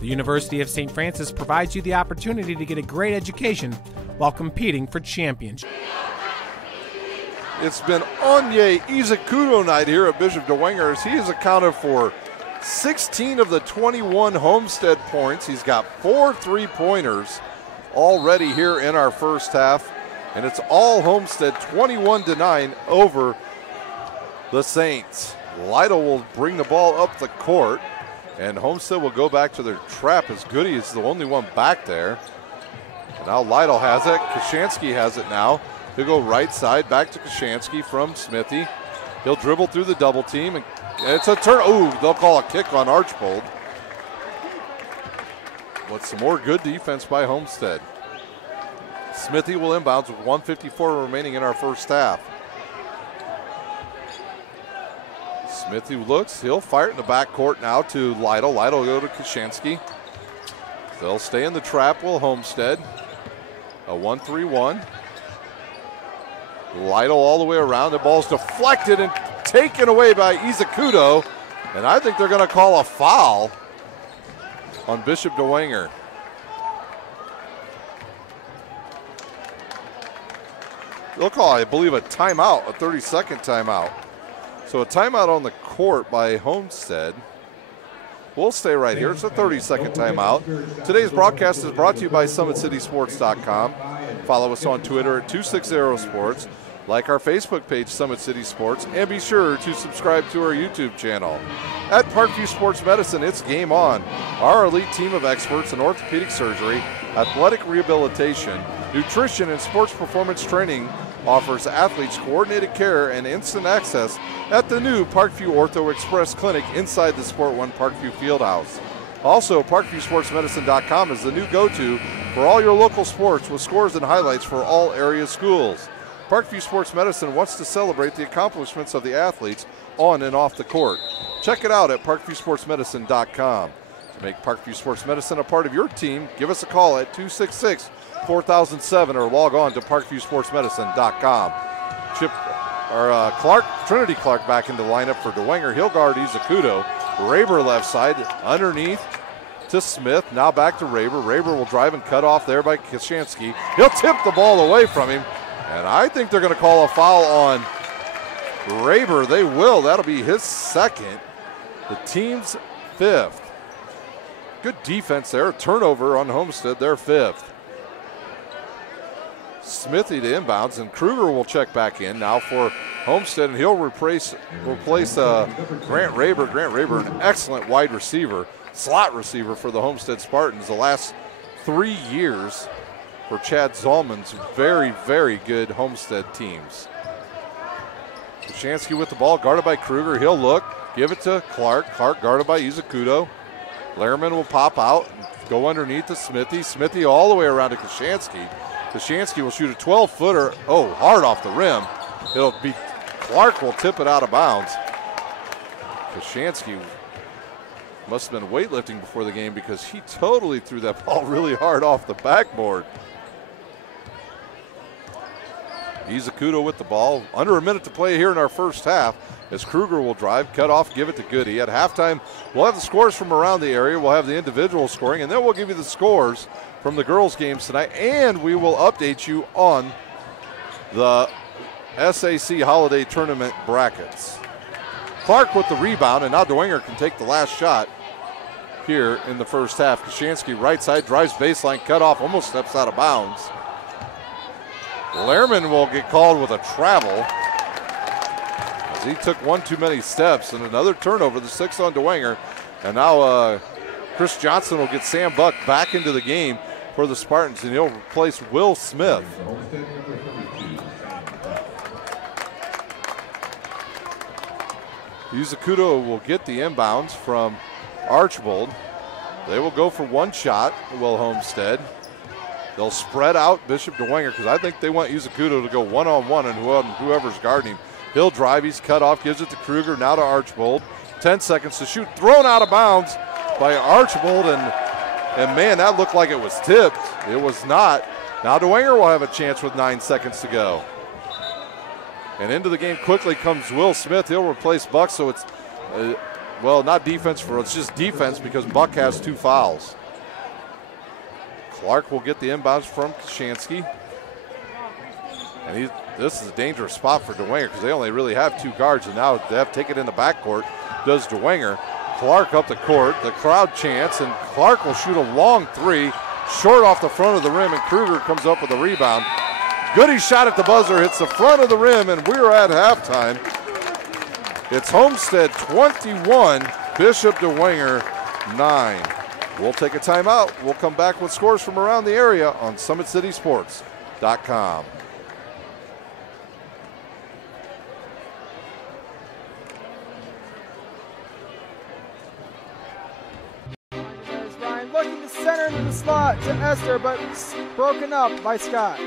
The University of St. Francis provides you the opportunity to get a great education while competing for championship. It's been Onye Izakudo night here at Bishop Dwenger as he has accounted for 16 of the 21 Homestead points. He's got 4 3-pointers already here in our first half, and it's all Homestead 21-9 over the Saints. Lytle will bring the ball up the court, and Homestead will go back to their trap as Goody is the only one back there. And now Lytle has it. Kashansky has it now. He'll go right side back to Kashansky from Smithy. He'll dribble through the double team, and it's a turn. Ooh, they'll call a kick on Archbold. With some more good defense by Homestead. Smithy will inbounds with 1:54 remaining in our first half. Smithy looks, he'll fire it in the backcourt now to Lytle. Lytle will go to Kashansky. They'll stay in the trap, will Homestead. A 1-3-1. Lytle all the way around. The ball's deflected and taken away by Izakudo. And I think they're going to call a foul on Bishop Dwenger. They'll call, I believe, a timeout, a 30-second timeout. So a timeout on the court by Homestead. We'll stay right here. It's a 30-second timeout. Today's broadcast is brought to you by SummitCitySports.com. Follow us on Twitter at 260sports. Like our Facebook page, Summit City Sports. And be sure to subscribe to our YouTube channel. At Parkview Sports Medicine, it's game on. Our elite team of experts in orthopedic surgery, athletic rehabilitation, nutrition, and sports performance training offers athletes coordinated care and instant access at the new Parkview Ortho Express Clinic inside the Sport One Parkview Fieldhouse. Also, ParkviewSportsMedicine.com is the new go-to for all your local sports with scores and highlights for all area schools. Parkview Sports Medicine wants to celebrate the accomplishments of the athletes on and off the court. Check it out at ParkviewSportsMedicine.com. To make Parkview Sports Medicine a part of your team, give us a call at 266-4007 or log on to ParkviewSportsMedicine.com. Trinity Clark back into the lineup for Dwenger. He'll guard Izakudo. Raber left side, underneath to Smith. Now back to Raber. Raber will drive and cut off there by Kashansky. He'll tip the ball away from him. And I think they're going to call a foul on Raber. They will. That'll be his second. The team's 5th. Good defense there. Turnover on Homestead, their 5th. Smithy to inbounds, and Kruger will check back in now for Homestead, and he'll replace Grant Raber. Grant Raber, an excellent wide receiver, slot receiver for the Homestead Spartans the last 3 years for Chad Zalman's very, very good Homestead teams. Kashansky with the ball, guarded by Kruger. He'll look, give it to Clark. Clark guarded by Izakudo. Lehrman will pop out, go underneath to Smithy. Smithy all the way around to Kashansky. Kashansky will shoot a 12-footer. Oh, hard off the rim. It'll be Clark will tip it out of bounds. Kashansky must have been weightlifting before the game because he totally threw that ball really hard off the backboard. Izakudo with the ball. Under a minute to play here in our first half as Kruger will drive, cut off, give it to Goody. At halftime, we'll have the scores from around the area. We'll have the individual scoring, and then we'll give you the scores from the girls' games tonight, and we will update you on the SAC Holiday Tournament brackets. Clark with the rebound, and now Dwenger can take the last shot here in the first half. Kashansky right side, drives baseline, cut off, almost steps out of bounds. Lehrman will get called with a travel as he took one too many steps, and another turnover, the 6th on Dwenger. And now Chris Johnson will get Sam Buck back into the game for the Spartans, and he'll replace Will Smith. Yuzukudo will get the inbounds from Archbold. They will go for one shot, Will Homestead. They'll spread out Bishop Dwenger because I think they want Yuzukudo to go one-on-one and whoever's guarding him. He'll drive, he's cut off, gives it to Kruger, now to Archbold. 10 seconds to shoot, thrown out of bounds by Archbold, and man, that looked like it was tipped. It was not. Now Dwenger will have a chance with 9 seconds to go. And into the game quickly comes Will Smith. He'll replace Buck, so it's, well, not defense it's just defense because Buck has 2 fouls. Clark will get the inbounds from Kashansky. And this is a dangerous spot for Dwenger because they only really have 2 guards, and now they have to take it in the backcourt. Does Dwenger. Clark up the court, the crowd chants, and Clark will shoot a long 3, short off the front of the rim, and Kruger comes up with a rebound. Goody shot at the buzzer, hits the front of the rim, and we're at halftime. It's Homestead 21, Bishop Dwenger 9. We'll take a timeout. We'll come back with scores from around the area on SummitCitySports.com. Looking to center into the slot to Esther, but broken up by Scott.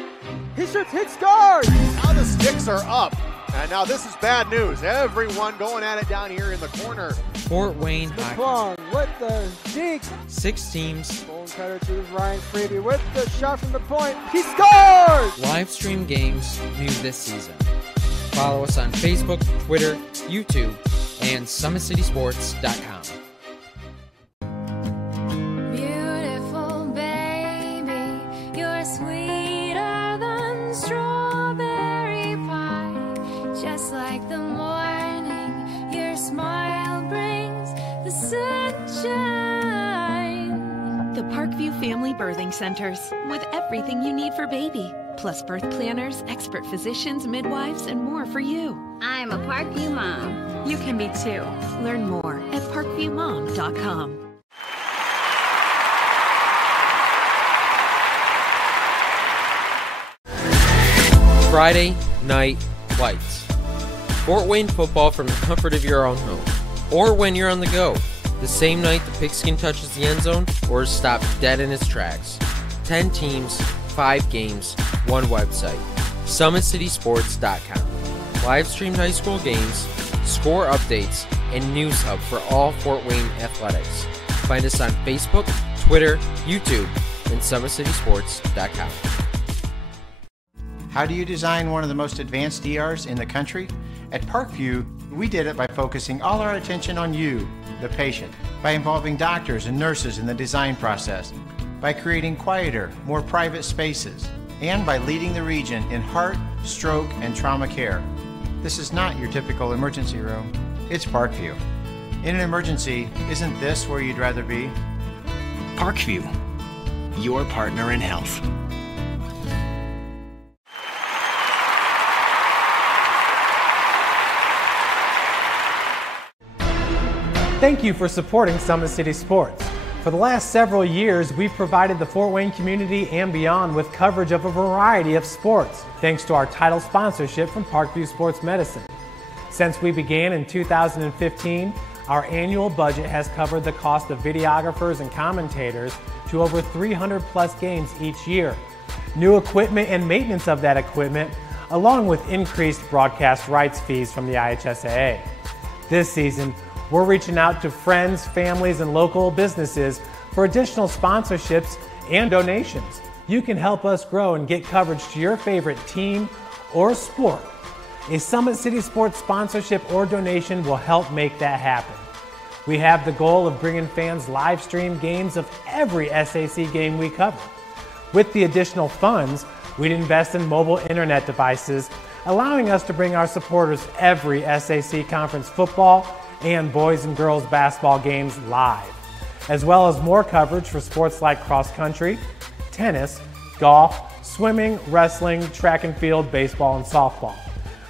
He shoots, hits, scores! Now the sticks are up. And now this is bad news. Everyone going at it down here in the corner. Fort Wayne Hockey with the deke. 6 teams. Bone cutter to Ryan Freeby with the shot from the point. He scores! Live stream games new this season. Follow us on Facebook, Twitter, YouTube, and SummitCitySports.com. Family Birthing Centers with everything you need for baby, plus birth planners, expert physicians, midwives, and more for you. I'm a Parkview mom. You can be too. Learn more at parkviewmom.com. Friday Night Lights. Fort Wayne football from the comfort of your own home, or when you're on the go. The same night the pigskin touches the end zone or is stopped dead in its tracks. 10 teams, 5 games, 1 website. SummitCitySports.com. Live streamed high school games, score updates, and news hub for all Fort Wayne athletics. Find us on Facebook, Twitter, YouTube, and SummitCitySports.com. How do you design one of the most advanced DRs in the country? At Parkview, we did it by focusing all our attention on you, the patient, by involving doctors and nurses in the design process, by creating quieter, more private spaces, and by leading the region in heart, stroke, and trauma care. This is not your typical emergency room. It's Parkview. In an emergency, isn't this where you'd rather be? Parkview, your partner in health. Thank you for supporting Summit City Sports. For the last several years, we've provided the Fort Wayne community and beyond with coverage of a variety of sports, thanks to our title sponsorship from Parkview Sports Medicine. Since we began in 2015, our annual budget has covered the cost of videographers and commentators to over 300 plus games each year. New equipment and maintenance of that equipment, along with increased broadcast rights fees from the IHSAA. This season, we're reaching out to friends, families, and local businesses for additional sponsorships and donations. You can help us grow and get coverage to your favorite team or sport. A Summit City Sports sponsorship or donation will help make that happen. We have the goal of bringing fans live stream games of every SAC game we cover. With the additional funds, we'd invest in mobile internet devices, allowing us to bring our supporters every SAC conference football and boys and girls basketball games live, as well as more coverage for sports like cross country, tennis, golf, swimming, wrestling, track and field, baseball, and softball.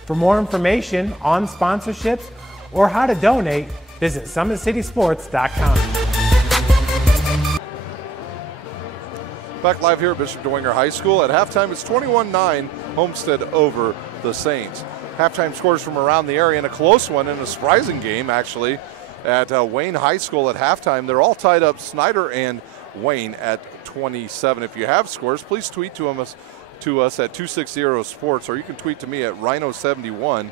For more information on sponsorships or how to donate, visit SummitCitySports.com. Back live here at Bishop Dwenger High School. At halftime, it's 21-9, Homestead over the Saints. halftime scores from around the area, and a close one and a surprising game, actually, at Wayne High School at halftime. They're all tied up, Snyder and Wayne, at 27. If you have scores, please tweet to us at 260sports, or you can tweet to me at Rhino71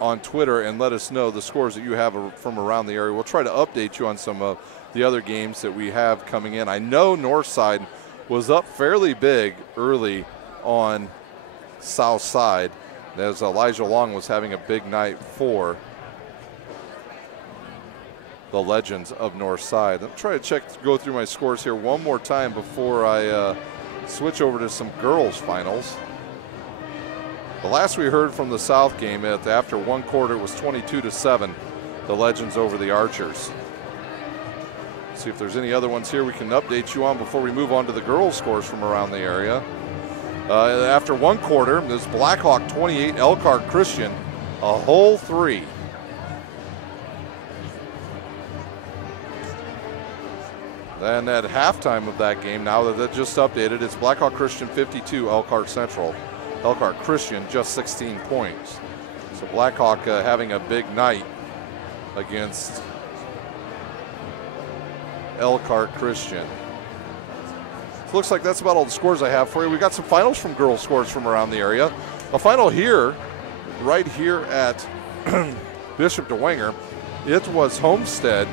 on Twitter and let us know the scores that you have from around the area. We'll try to update you on some of the other games that we have coming in. I know Northside was up fairly big early on South Side, as Elijah Long was having a big night for the Legends of Northside. I'm trying to go through my scores here one more time before I switch over to some girls finals. The last we heard from the South game, after one quarter, it was 22-7, the Legends over the Archers. See if there's any other ones here we can update you on before we move on to the girls' scores from around the area. After one quarter, this Blackhawk 28, Elkhart Christian, a whole 3. Then at halftime of that game, now that that just updated, it's Blackhawk Christian 52, Elkhart Central. Elkhart Christian just 16 points. So Blackhawk having a big night against Elkhart Christian. So looks like that's about all the scores I have for you. We got some finals from girls' scores from around the area. A final here, right here at Bishop Dwenger. It was Homestead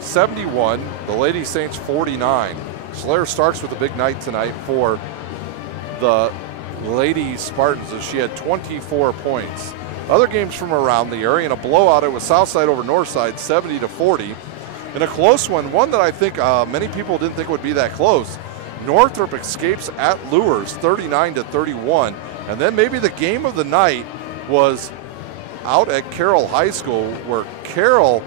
71, the Lady Saints 49. Slayer Starks with a big night tonight for the Lady Spartans, as she had 24 points. Other games from around the area, in a blowout, it was Southside over Northside 70-40. In a close one that I think many people didn't think would be that close. Northrop escapes at Lures 39-31. And then maybe the game of the night was out at Carroll High School, where Carroll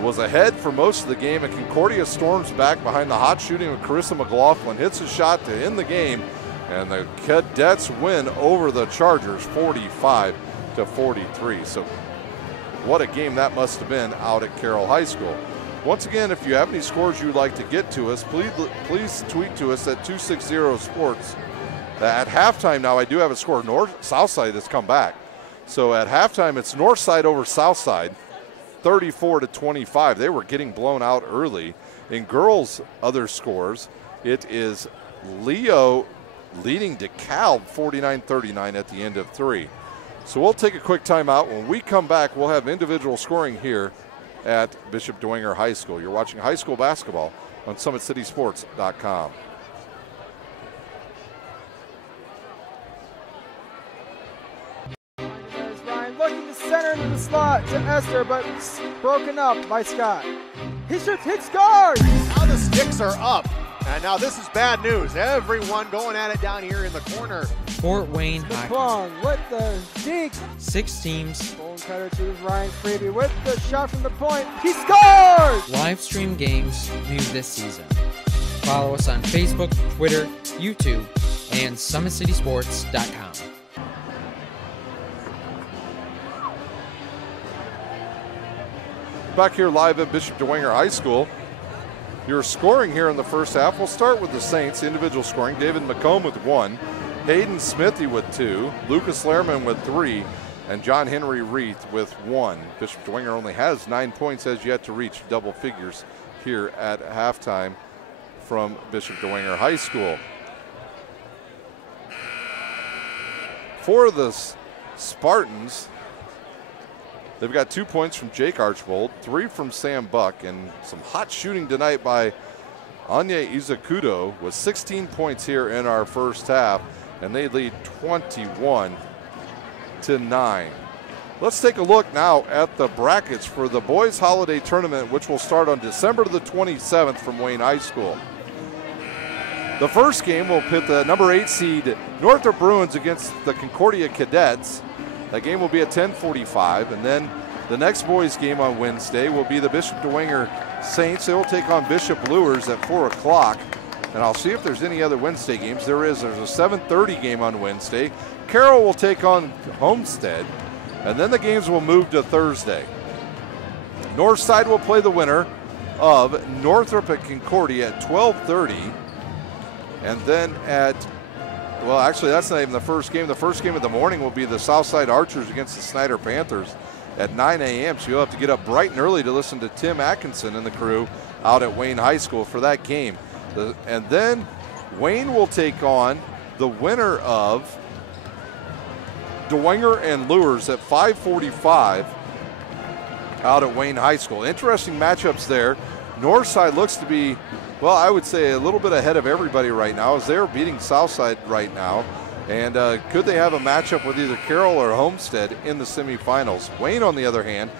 was ahead for most of the game, and Concordia storms back behind the hot shooting of Carissa McLaughlin, hits a shot to end the game, and the Cadets win over the Chargers 45-43. So what a game that must have been out at Carroll High School. Once again, if you have any scores you'd like to get to us, please tweet to us at 260sports. At halftime now, I do have a score. Southside has come back. So at halftime, it's Northside over Southside, 34-25. They were getting blown out early. In girls' other scores, it is Leo leading DeKalb 49-39 at the end of 3. So we'll take a quick timeout. When we come back, we'll have individual scoring here at Bishop Dwenger High School. You're watching high school basketball on SummitCitySports.com. There's Ryan looking to center into the slot to Esther, but broken up by Scott. He shoots, hit, scores! Now the sticks are up. And now this is bad news. Everyone going at it down here in the corner. Fort Wayne High. Long with the deke. 6 teams. Bone cutter to Ryan Freeby with the shot from the point. He scores! Live stream games new this season. Follow us on Facebook, Twitter, YouTube, and SummitCitySports.com. Back here live at Bishop Dwenger High School. Your scoring here in the first half, we'll start with the Saints, individual scoring. David McComb with 1, Hayden Smithy with 2, Lucas Lehrman with 3, and John Henry Reith with 1. Bishop Dwenger only has 9 points, has yet to reach double figures here at halftime from Bishop Dwenger High School. For the Spartans, they've got 2 points from Jake Archbold, 3 from Sam Buck, and some hot shooting tonight by Anya Izakudo with 16 points here in our first half, and they lead 21-9. Let's take a look now at the brackets for the Boys Holiday Tournament, which will start on December the 27th from Wayne High School. The first game will pit the number 8 seed Northrop Bruins against the Concordia Cadets. That game will be at 10:45, and then the next boys game on Wednesday will be the Bishop Dwenger Saints. They will take on Bishop Lures at 4 o'clock, and I'll see if there's any other Wednesday games. There's a 7:30 game on Wednesday. Carroll will take on Homestead, and then the games will move to Thursday. Northside will play the winner of Northrop at Concordia at 12:30, and then at well, actually, that's not even the first game. The first game of the morning will be the Southside Archers against the Snyder Panthers at 9 a.m. So you'll have to get up bright and early to listen to Tim Atkinson and the crew out at Wayne High School for that game. And then Wayne will take on the winner of Dwenger and Lures at 5:45 out at Wayne High School. Interesting matchups there. Northside looks to be, well, I would say a little bit ahead of everybody right now as they're beating Southside right now. And could they have a matchup with either Carroll or Homestead in the semifinals? Wayne, on the other hand,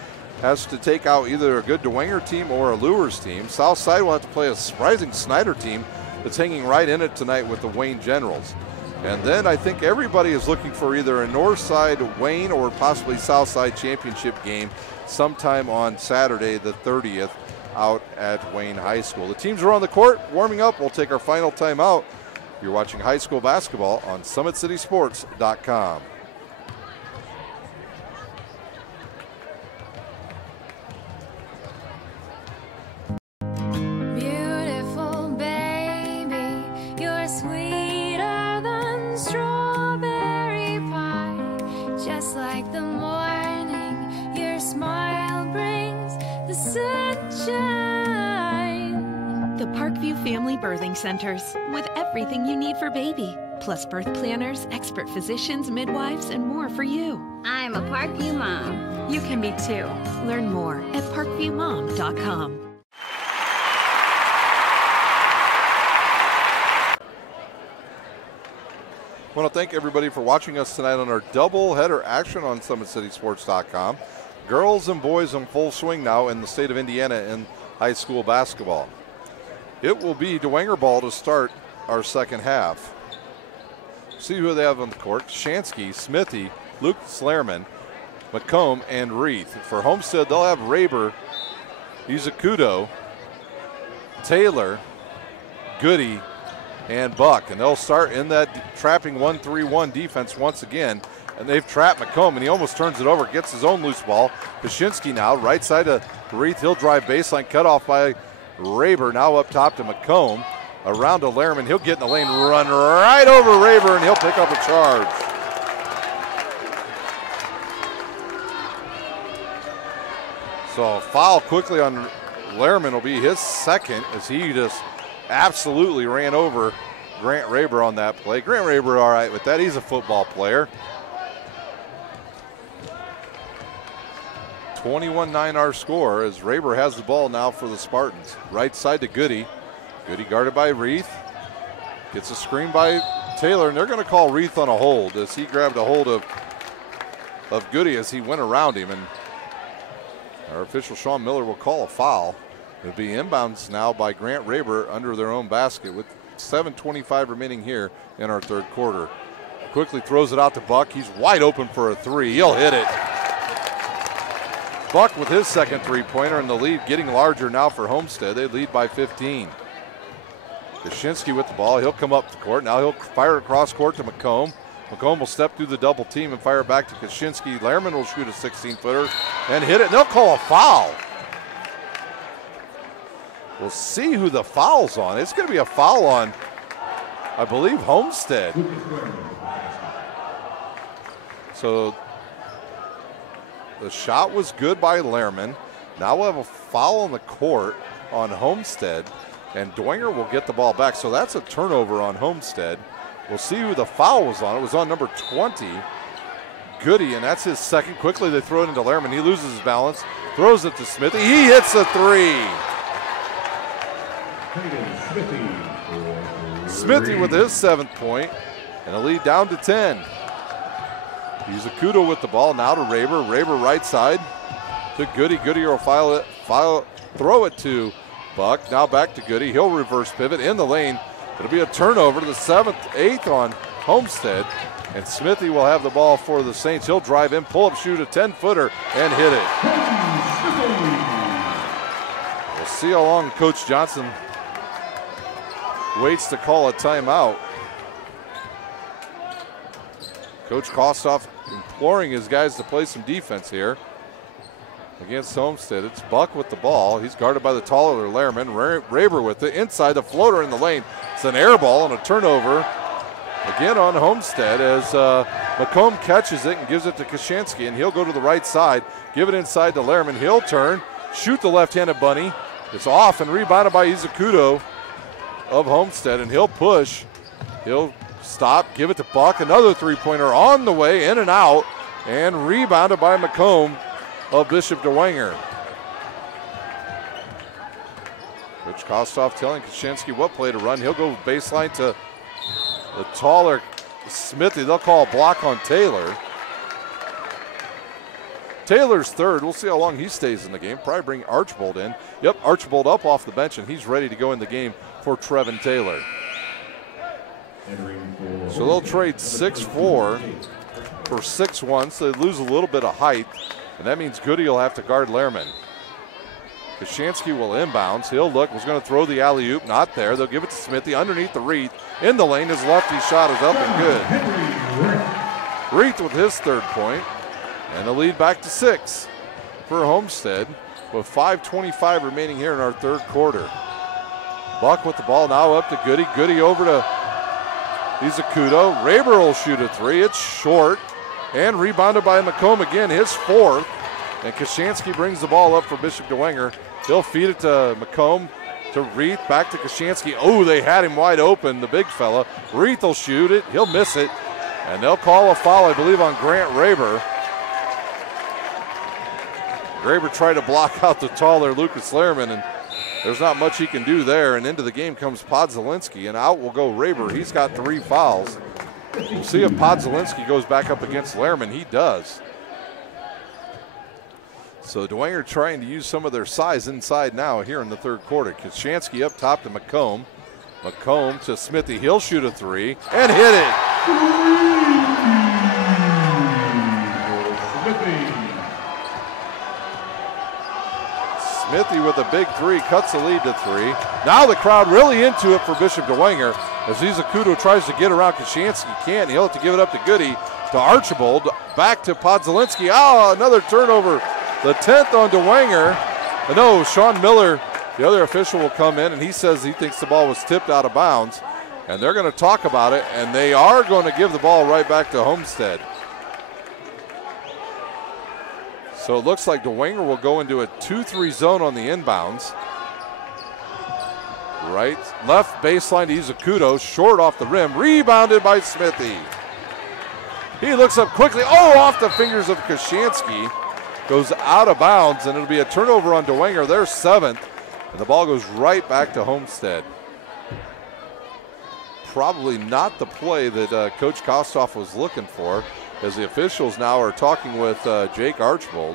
has to take out either a good Dwenger team or a Lures team. Southside will have to play a surprising Snyder team that's hanging right in it tonight with the Wayne Generals. And then I think everybody is looking for either a Northside, Wayne, or possibly Southside championship game sometime on Saturday the 30th out at Wayne High School. The teams are on the court warming up. We'll take our final timeout. You're watching high school basketball on SummitCitySports.com. Beautiful baby, you're sweeter than strawberry pie. Just like the morning, your smile brings the sunshine. The Parkview Family Birthing Centers, with everything you need for baby, plus birth planners, expert physicians, midwives, and more for you. I'm a Parkview mom. You can be too. Learn more at parkviewmom.com. I want to thank everybody for watching us tonight on our double-header action on SummitCitySports.com. Girls and boys in full swing now in the state of Indiana in high school basketball. It will be Dwenger ball to start our second half. See who they have on the court. Shansky, Smithy, Luke Slerman, McComb, and Reith. For Homestead, they'll have Raber, Izakudo, Taylor, Goody, and Buck. And they'll start in that trapping 1-3-1 defense once again. And they've trapped McComb, and he almost turns it over, gets his own loose ball. Kaczynski now, right side to Reith. He'll drive baseline, cut off by Raber. Now up top to McComb. Around to Lehrman. He'll get in the lane, run right over Raber, and he'll pick up a charge. So a foul quickly on Lehrman will be his second as he just absolutely ran over Grant Raber on that play. Grant Raber all right with that. He's a football player. 21-9 our score as Raber has the ball now for the Spartans. Right side to Goody. Goody guarded by Reith. Gets a screen by Taylor, and they're going to call Reith on a hold as he grabbed a hold of Goody as he went around him. And our official Sean Miller will call a foul. It'll be inbounds now by Grant Raber under their own basket with 7:25 remaining here in our third quarter. Quickly throws it out to Buck. He's wide open for a three. He'll hit it. Buck with his second three-pointer, and the lead getting larger now for Homestead. They lead by 15. Kaczynski with the ball. He'll come up the court. Now he'll fire across court to McComb. McComb will step through the double team and fire back to Kaczynski. Lehrman will shoot a 16-footer and hit it. And they'll call a foul. We'll see who the foul's on. It's going to be a foul on, I believe, Homestead. So the shot was good by Lehrman. Now we'll have a foul on the court on Homestead, and Dwenger will get the ball back. So that's a turnover on Homestead. We'll see who the foul was on. It was on number 20, Goody, and that's his second. Quickly they throw it into Lehrman. He loses his balance, throws it to Smithy. He hits a three. Smithy with his 7th point, and a lead down to 10. Izakudo with the ball now to Raber. Raber right side to Goody. Goody will throw it to Buck. Now back to Goody. He'll reverse pivot in the lane. It'll be a turnover to the 8th on Homestead. And Smithy will have the ball for the Saints. He'll drive in, pull up, shoot a 10-footer, and hit it. We'll see how long Coach Johnson waits to call a timeout. Coach Kostoff imploring his guys to play some defense here against Homestead. It's Buck with the ball. He's guarded by the taller Lehrman. Raber with it. Inside the floater in the lane. It's an air ball and a turnover. again on Homestead as McComb catches it and gives it to Kashansky, and he'll go to the right side, give it inside to Lehrman. He'll turn, shoot the left-handed bunny. It's off and rebounded by Izakudo of Homestead, and he'll push. He'll stop, give it to Buck. Another three-pointer on the way, in and out, and rebounded by McComb of Bishop Dwenger. Coach Kostoff telling Kashansky what play to run. He'll go baseline to the taller Smithy. They'll call a block on Taylor. Taylor's third. We'll see how long he stays in the game. Probably bring Archbold in. Yep, Archbold up off the bench, and he's ready to go in the game for Trevin Taylor. So they'll trade 6'4" for 6'1", so they lose a little bit of height, and that means Goody will have to guard Lehrman. Kashansky will inbounds. He'll look, was going to throw the alley-oop, not there. They'll give it to Smithy underneath the Reith. In the lane, his lefty shot is up and good. Reith with his third point, and the lead back to 6 for Homestead with 5:25 remaining here in our third quarter. Buck with the ball now up to Goody. Goody over to Izakudo. Raber will shoot a three. It's short and rebounded by McComb again, his fourth. And Kashansky brings the ball up for Bishop Dwenger. He'll feed it to McComb, to Reith, back to Kashansky. Oh, they had him wide open, the big fella. Reith will shoot it. He'll miss it. And they'll call a foul, I believe, on Grant Raber. Raber tried to block out the taller Lucas Lehrman, and there's not much he can do there. And into the game comes Podzalinski, and out will go Raber. He's got 3 fouls. We'll see if Podzalinski goes back up against Lehrman. He does. So Dwenger trying to use some of their size inside now here in the third quarter. Kashansky up top to McComb. McComb to Smithy. He'll shoot a three and hit it. Smithy with a big three, cuts the lead to 3. Now the crowd really into it for Bishop Dwenger as Izakudo tries to get around Kashansky. Can't. He'll have to give it up to Goody, to Archibald, back to Podzalinski. Oh, another turnover. The 10th on Dwenger. No, Sean Miller, the other official, will come in, and he says he thinks the ball was tipped out of bounds. And they're going to talk about it, and they are going to give the ball right back to Homestead. So it looks like Dwenger will go into a 2-3 zone on the inbounds. Right, left baseline to Izakudo, short off the rim, rebounded by Smithy. He looks up quickly, oh, off the fingers of Kashansky. Goes out of bounds, and it'll be a turnover on Dwenger, their 7th, and the ball goes right back to Homestead. Probably not the play that Coach Kostoff was looking for, as the officials now are talking with Jake Archbold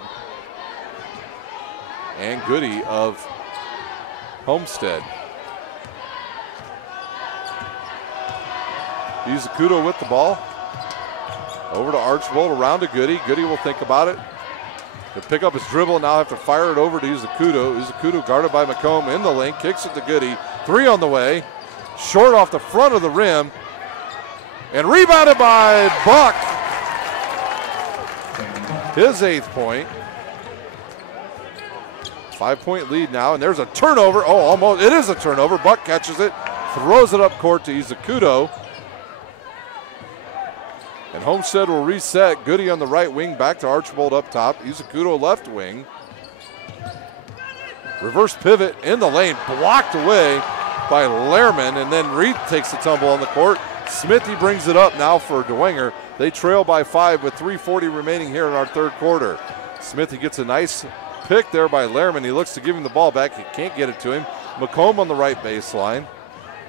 and Goody of Homestead. Izakudo with the ball. Over to Archbold, around to Goody. Goody will think about it. He'll pick up his dribble and now have to fire it over to Izakudo. Izakudo guarded by McComb in the lane, kicks it to Goody. 3 on the way. Short off the front of the rim. And rebounded by Buck. His 8th point. 5-point lead now, and there's a turnover. Oh, almost. It is a turnover. Buck catches it, throws it up court to Izakudo. And Homestead will reset. Goody on the right wing, back to Archibald up top. Izakudo left wing. Reverse pivot in the lane, blocked away by Lehrman, and then Reith takes the tumble on the court. Smithy brings it up now for Dwenger. They trail by 5 with 3:40 remaining here in our third quarter. Smithy gets a nice pick there by Lehrman. He looks to give him the ball back. He can't get it to him. McComb on the right baseline.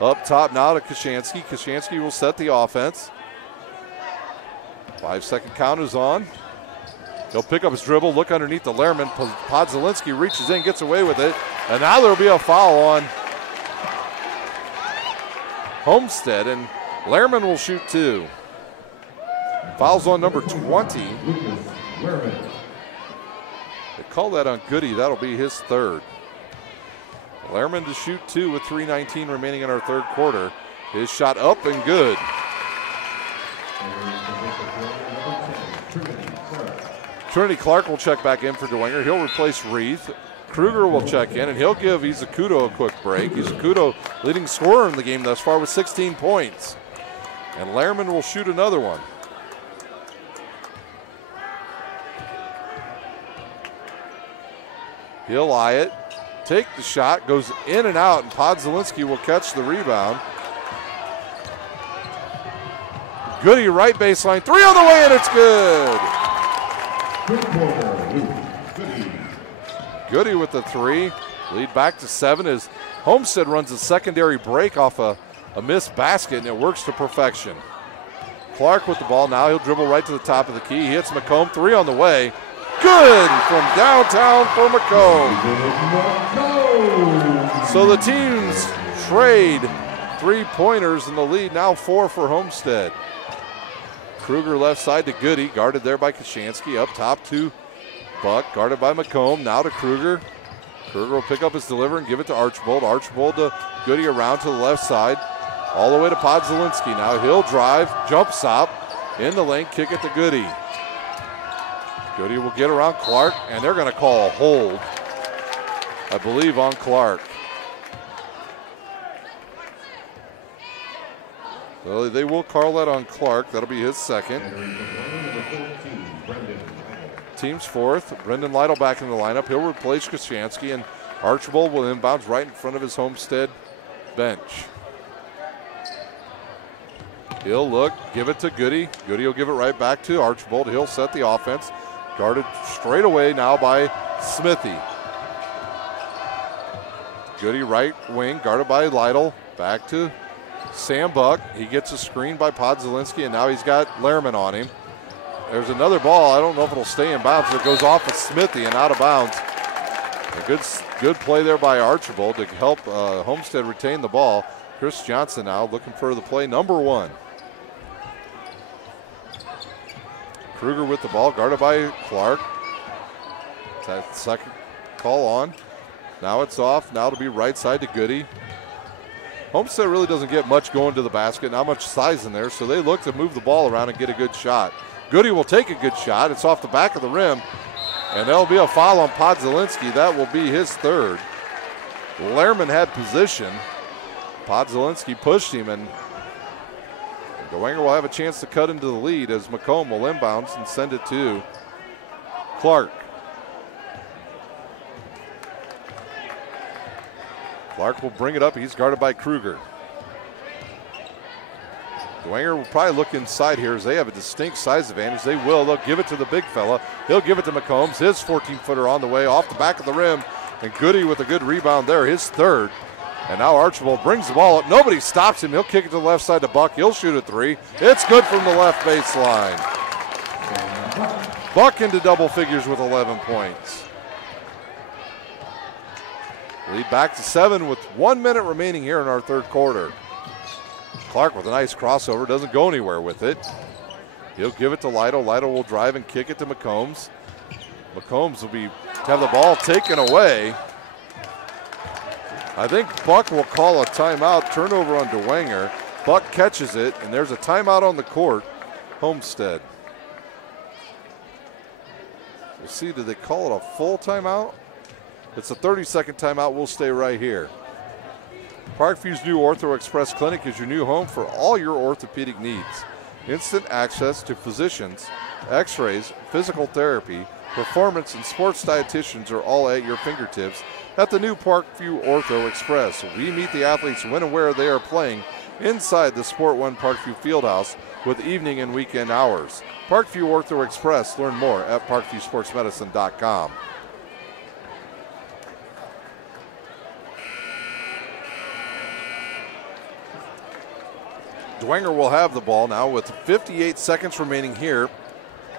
Up top now to Kashansky. Kashansky will set the offense. 5-second count is on. He'll pick up his dribble, look underneath the Lehrman. Podzalinski reaches in, gets away with it. And now there'll be a foul on Homestead, and Lehrman will shoot 2. Foul's on number 20. They call that on Goody. That'll be his 3rd. Lehrman to shoot 2 with 3:19 remaining in our third quarter. His shot up and good. Trinity Clark will check back in for Dwenger. He'll replace Reith. Kruger will check in, and he'll give Izakudo a quick break. Izakudo leading scorer in the game thus far with 16 points. And Lehrman will shoot another one. He'll eye it, take the shot, goes in and out, and Podzalinski will catch the rebound. Goody right baseline, 3 on the way, and it's good. Goody with the 3. Lead back to 7 as Homestead runs a secondary break off a missed basket, and it works to perfection. Clark with the ball now. He'll dribble right to the top of the key. He hits McComb, 3 on the way. Good from downtown for McComb. So the teams trade 3-pointers, and the lead now 4 for Homestead. Kruger left side to Goody, guarded there by Kashansky. Up top to Buck, guarded by McComb. Now to Kruger. Kruger will pick up his deliver and give it to Archibald. Archibald to Goody around to the left side. All the way to Podzalinski. Now he'll drive, jump stop, in the lane, kick it to Goody. Goody will get around Clark, and they're going to call a hold, I believe, on Clark. So they will call that on Clark. That'll be his second. Team's fourth. Brendan Lytle back in the lineup. He'll replace Kashansky, and Archibald will inbounds right in front of his Homestead bench. He'll look, give it to Goody. Goody will give it right back to Archibald. He'll set the offense. Guarded straight away now by Smithy. Goody right wing, guarded by Lytle. Back to Sam Buck. He gets a screen by Podzalinski, and now he's got Lehrman on him. There's another ball. I don't know if it'll stay in bounds. It goes off of Smithy and out of bounds. A good play there by Archibald to help Homestead retain the ball. Chris Johnson now looking for the play number 1. Kruger with the ball, guarded by Clark. That second call on. Now it's off. Now to be right side to Goody. Homestead really doesn't get much going to the basket, not much size in there, so they look to move the ball around and get a good shot. Goody will take a good shot. It's off the back of the rim, and there'll be a foul on Podzalinski. That will be his 3rd. Lehrman had position. Podzalinski pushed him, and Dwenger will have a chance to cut into the lead as McComb will inbounds and send it to Clark. Clark will bring it up. He's guarded by Kruger. Dwenger will probably look inside here as they have a distinct size advantage. They will. They'll give it to the big fella. He'll give it to McCombs. His 14-footer on the way off the back of the rim. And Goody with a good rebound there, his 3rd. And now Archibald brings the ball up. Nobody stops him. He'll kick it to the left side to Buck. He'll shoot a 3. It's good from the left baseline. Buck into double figures with 11 points. Lead back to 7 with 1 minute remaining here in our 3rd quarter. Clark with a nice crossover. Doesn't go anywhere with it. He'll give it to Lytle. Lytle will drive and kick it to McCombs. McCombs will have the ball taken away. I think Buck will call a timeout, turnover on Dwenger. Buck catches it, and there's a timeout on the court. Homestead. We'll see, did they call it a full timeout? It's a 30-second timeout. We'll stay right here. Parkview's new Ortho Express Clinic is your new home for all your orthopedic needs. Instant access to physicians, x-rays, physical therapy, performance, and sports dietitians are all at your fingertips at the new Parkview Ortho Express. We meet the athletes when and where they are playing inside the Sport One Parkview Fieldhouse with evening and weekend hours. Parkview Ortho Express. Learn more at parkviewsportsmedicine.com. Dwenger will have the ball now with 58 seconds remaining here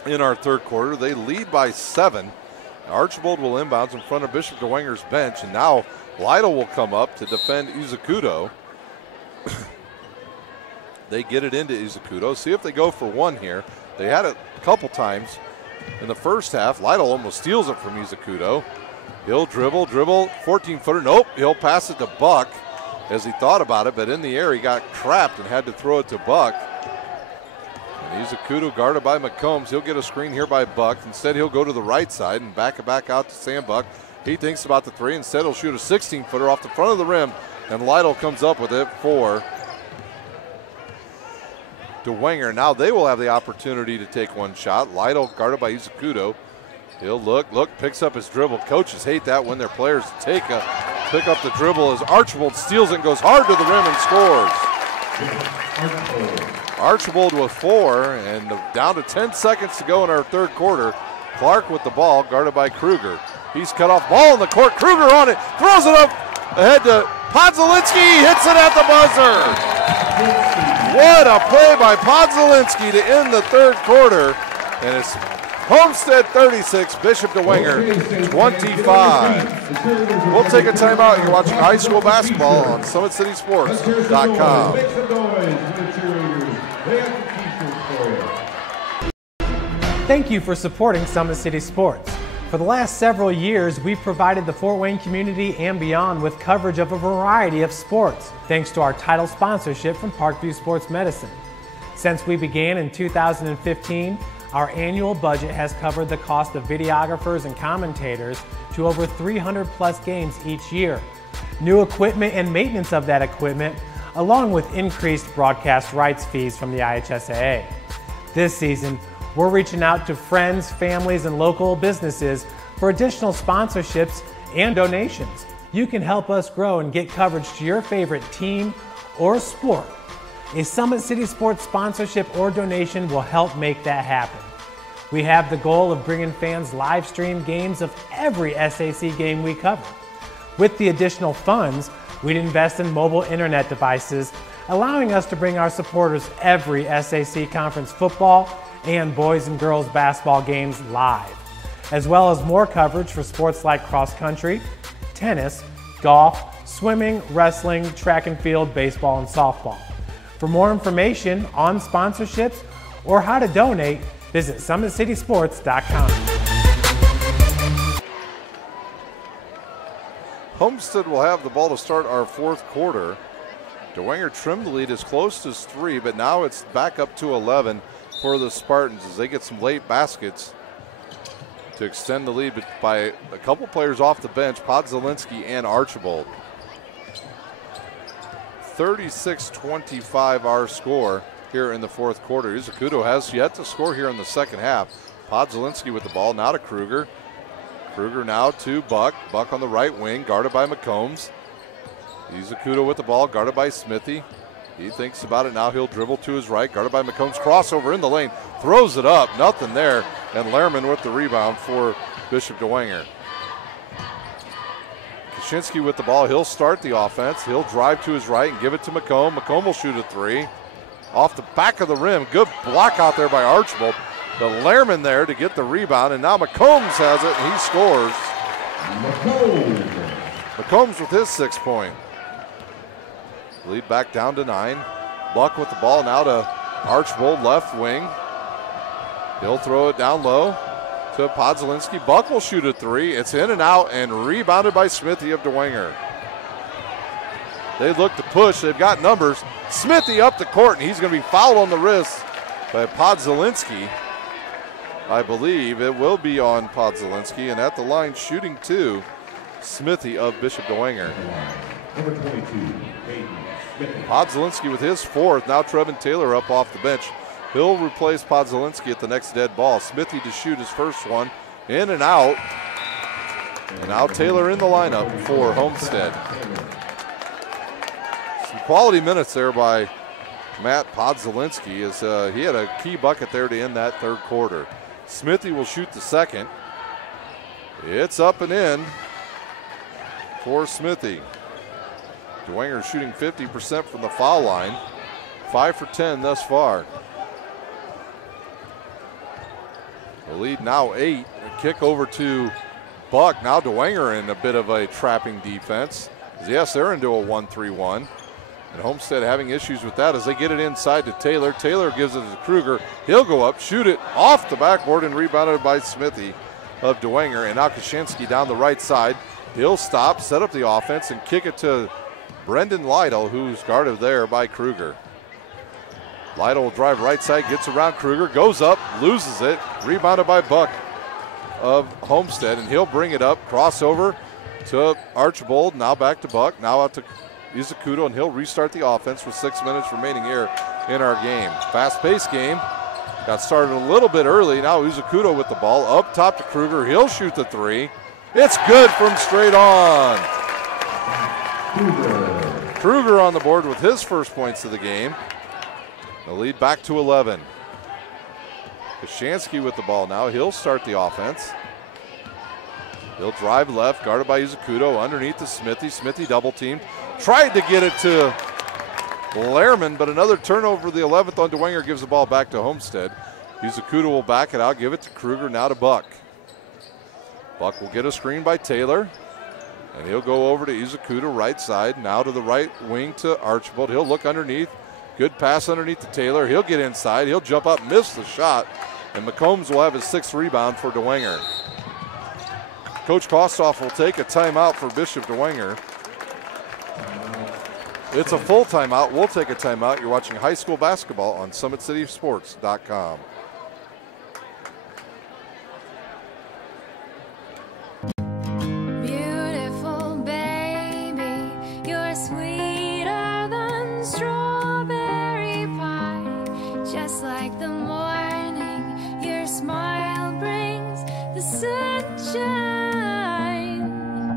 in our 3rd quarter. They lead by 7. Archibald will inbounds in front of Bishop Dwenger's bench, and now Lytle will come up to defend Izukudo. They get it into Izukudo. See if they go for 1 here. They had it a couple times in the first half. Lytle almost steals it from Izukudo. He'll dribble, 14-footer. Nope, he'll pass it to Buck as he thought about it, but in the air he got trapped and had to throw it to Buck. And Izukudo guarded by McCombs. He'll get a screen here by Buck. Instead, he'll go to the right side and back it back out to Sam Buck. He thinks about the 3. Instead, he'll shoot a 16-footer off the front of the rim, and Lytle comes up with it for Dwenger. Now they will have the opportunity to take one shot. Lytle guarded by Izukudo. He'll look, picks up his dribble. Coaches hate that when their players pick up the dribble as Archibald steals it and goes hard to the rim and scores. Archibald with 4, and down to 10 seconds to go in our third quarter. Clark with the ball, guarded by Kruger. He's cut off, ball in the court. Kruger on it, throws it up ahead to Podzalinski, hits it at the buzzer. What a play by Podzalinski to end the third quarter, and it's Homestead 36, Bishop Dwenger 25. We'll take a timeout. You're watching high school basketball on SummitCitySports.com. Thank you for supporting Summit City Sports. For the last several years, we've provided the Fort Wayne community and beyond with coverage of a variety of sports, thanks to our title sponsorship from Parkview Sports Medicine. Since we began in 2015, our annual budget has covered the cost of videographers and commentators to over 300 plus games each year. New equipment and maintenance of that equipment, along with increased broadcast rights fees from the IHSAA. This season, we're reaching out to friends, families, and local businesses for additional sponsorships and donations. You can help us grow and get coverage to your favorite team or sport. A Summit City Sports sponsorship or donation will help make that happen. We have the goal of bringing fans live stream games of every SAC game we cover. With the additional funds, we'd invest in mobile internet devices, allowing us to bring our supporters every SAC conference football and boys and girls basketball games live, as well as more coverage for sports like cross country, tennis, golf, swimming, wrestling, track and field, baseball, and softball. For more information on sponsorships or how to donate, visit SummitCitySports.com. Homestead will have the ball to start our fourth quarter. Dwenger trimmed the lead as close as 3, but now it's back up to 11 for the Spartans as they get some late baskets to extend the lead by a couple players off the bench, Podzalinski and Archibald. 36-25 our score here in the fourth quarter. Izukudo has yet to score here in the second half. Podzalinski with the ball, now to Kruger. Kruger now to Buck. Buck on the right wing, guarded by McCombs. Izukudo with the ball, guarded by Smithy. He thinks about it now. He'll dribble to his right, guarded by McCombs. Crossover in the lane, throws it up, nothing there. And Lehrman with the rebound for Bishop Dwenger. Kaczynski with the ball. He'll start the offense. He'll drive to his right and give it to McComb. McComb will shoot a 3. Off the back of the rim. Good block out there by Archibald. The Lehrman there to get the rebound, and now McCombs has it, and he scores. McCombs with his 6th point. Lead back down to 9. Buck with the ball now to Archibald, left wing. He'll throw it down low to Podzalinski. Buck will shoot a 3. It's in and out and rebounded by Smithy of Dwenger. They look to push. They've got numbers. Smithy up the court, and he's going to be fouled on the wrist by Podzalinski. I believe it will be on Podzalinski, and at the line shooting 2, Smithy of Bishop Dwenger. Number 22, Podzalinski with his 4th. Now Trevin Taylor up off the bench. He'll replace Podzalinski at the next dead ball. Smithy to shoot his first one. In and out. And now Taylor in the lineup for Homestead. Some quality minutes there by Matt Podzalinski as he had a key bucket there to end that third quarter. Smithy will shoot the second. It's up and in for Smithy. Dwenger shooting 50% from the foul line. 5 for 10 thus far. The lead now 8. A kick over to Buck. Now Dwenger in a bit of a trapping defense. Yes, they're into a 1-3-1. And Homestead having issues with that as they get it inside to Taylor. Taylor gives it to Kruger. He'll go up, shoot it off the backboard, and rebounded by Smithy of Dwenger. And now Kaczynski down the right side. He'll stop, set up the offense, and kick it to Brendan Lytle, who's guarded there by Kruger. Lytle will drive right side, gets around Kruger, goes up, loses it, rebounded by Buck of Homestead, and he'll bring it up, crossover to Archibald, now back to Buck, now out to Izakudo, and he'll restart the offense with 6 minutes remaining here in our game. Fast-paced game. Got started a little bit early. Now Izakudo with the ball. Up top to Kruger. He'll shoot the three. It's good from straight on. Kruger on the board with his first points of the game. The lead back to 11. Kashansky with the ball now. He'll start the offense. He'll drive left, guarded by Izakudo. Underneath to Smithy. Smithy double teamed. Tried to get it to Lehrman, but another turnover. The 11th on Dwenger gives the ball back to Homestead. Izakudo will back it out, give it to Kruger, now to Buck. Buck will get a screen by Taylor, and he'll go over to Izakudo, right side, now to the right wing to Archibald. He'll look underneath. Good pass underneath to Taylor. He'll get inside. He'll jump up, miss the shot, and McCombs will have his 6th rebound for Dwenger. Coach Kostoff will take a timeout for Bishop Dwenger. It's a full timeout. We'll take a timeout. You're watching high school basketball on SummitCitySports.com. Beautiful baby, you're sweeter than strawberry pie. Just like the morning, your smile brings the sunshine.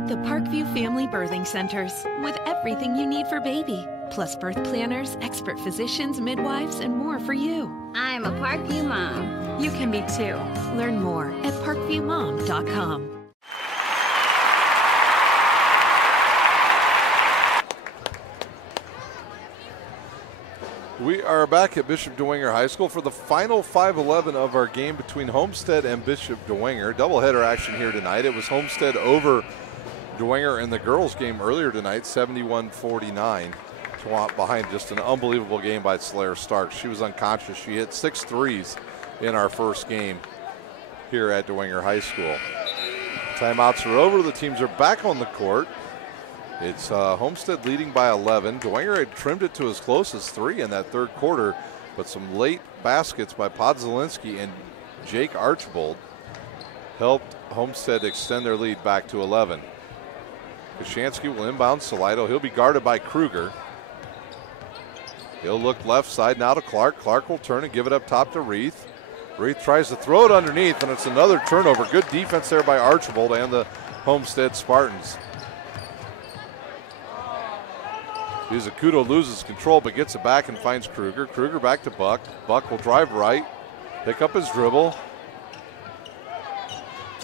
The Parkview Family Birthing Centers, with everything you need for baby, plus birth planners, expert physicians, midwives, and more for you. I'm a Parkview mom. You can be too. Learn more at parkviewmom.com. We are back at Bishop Dwenger High School for the final 5-11 of our game between Homestead and Bishop Dwenger. Doubleheader action here tonight. It was Homestead over Dwenger in the girls' game earlier tonight, 71-49. Behind just an unbelievable game by Slayer Stark. She was unconscious. She hit 6 threes in our first game here at Dwenger High School. Timeouts are over. The teams are back on the court. It's Homestead leading by 11. Dwenger had trimmed it to as close as 3 in that third quarter, but some late baskets by Podzelinski and Jake Archibald helped Homestead extend their lead back to 11. Kashansky will inbound Salito. He'll be guarded by Kruger. He'll look left side now to Clark. Clark will turn and give it up top to Reith. Reith tries to throw it underneath, and it's another turnover. Good defense there by Archibald and the Homestead Spartans. Izakudo loses control but gets it back and finds Kruger. Kruger back to Buck. Buck will drive right, pick up his dribble,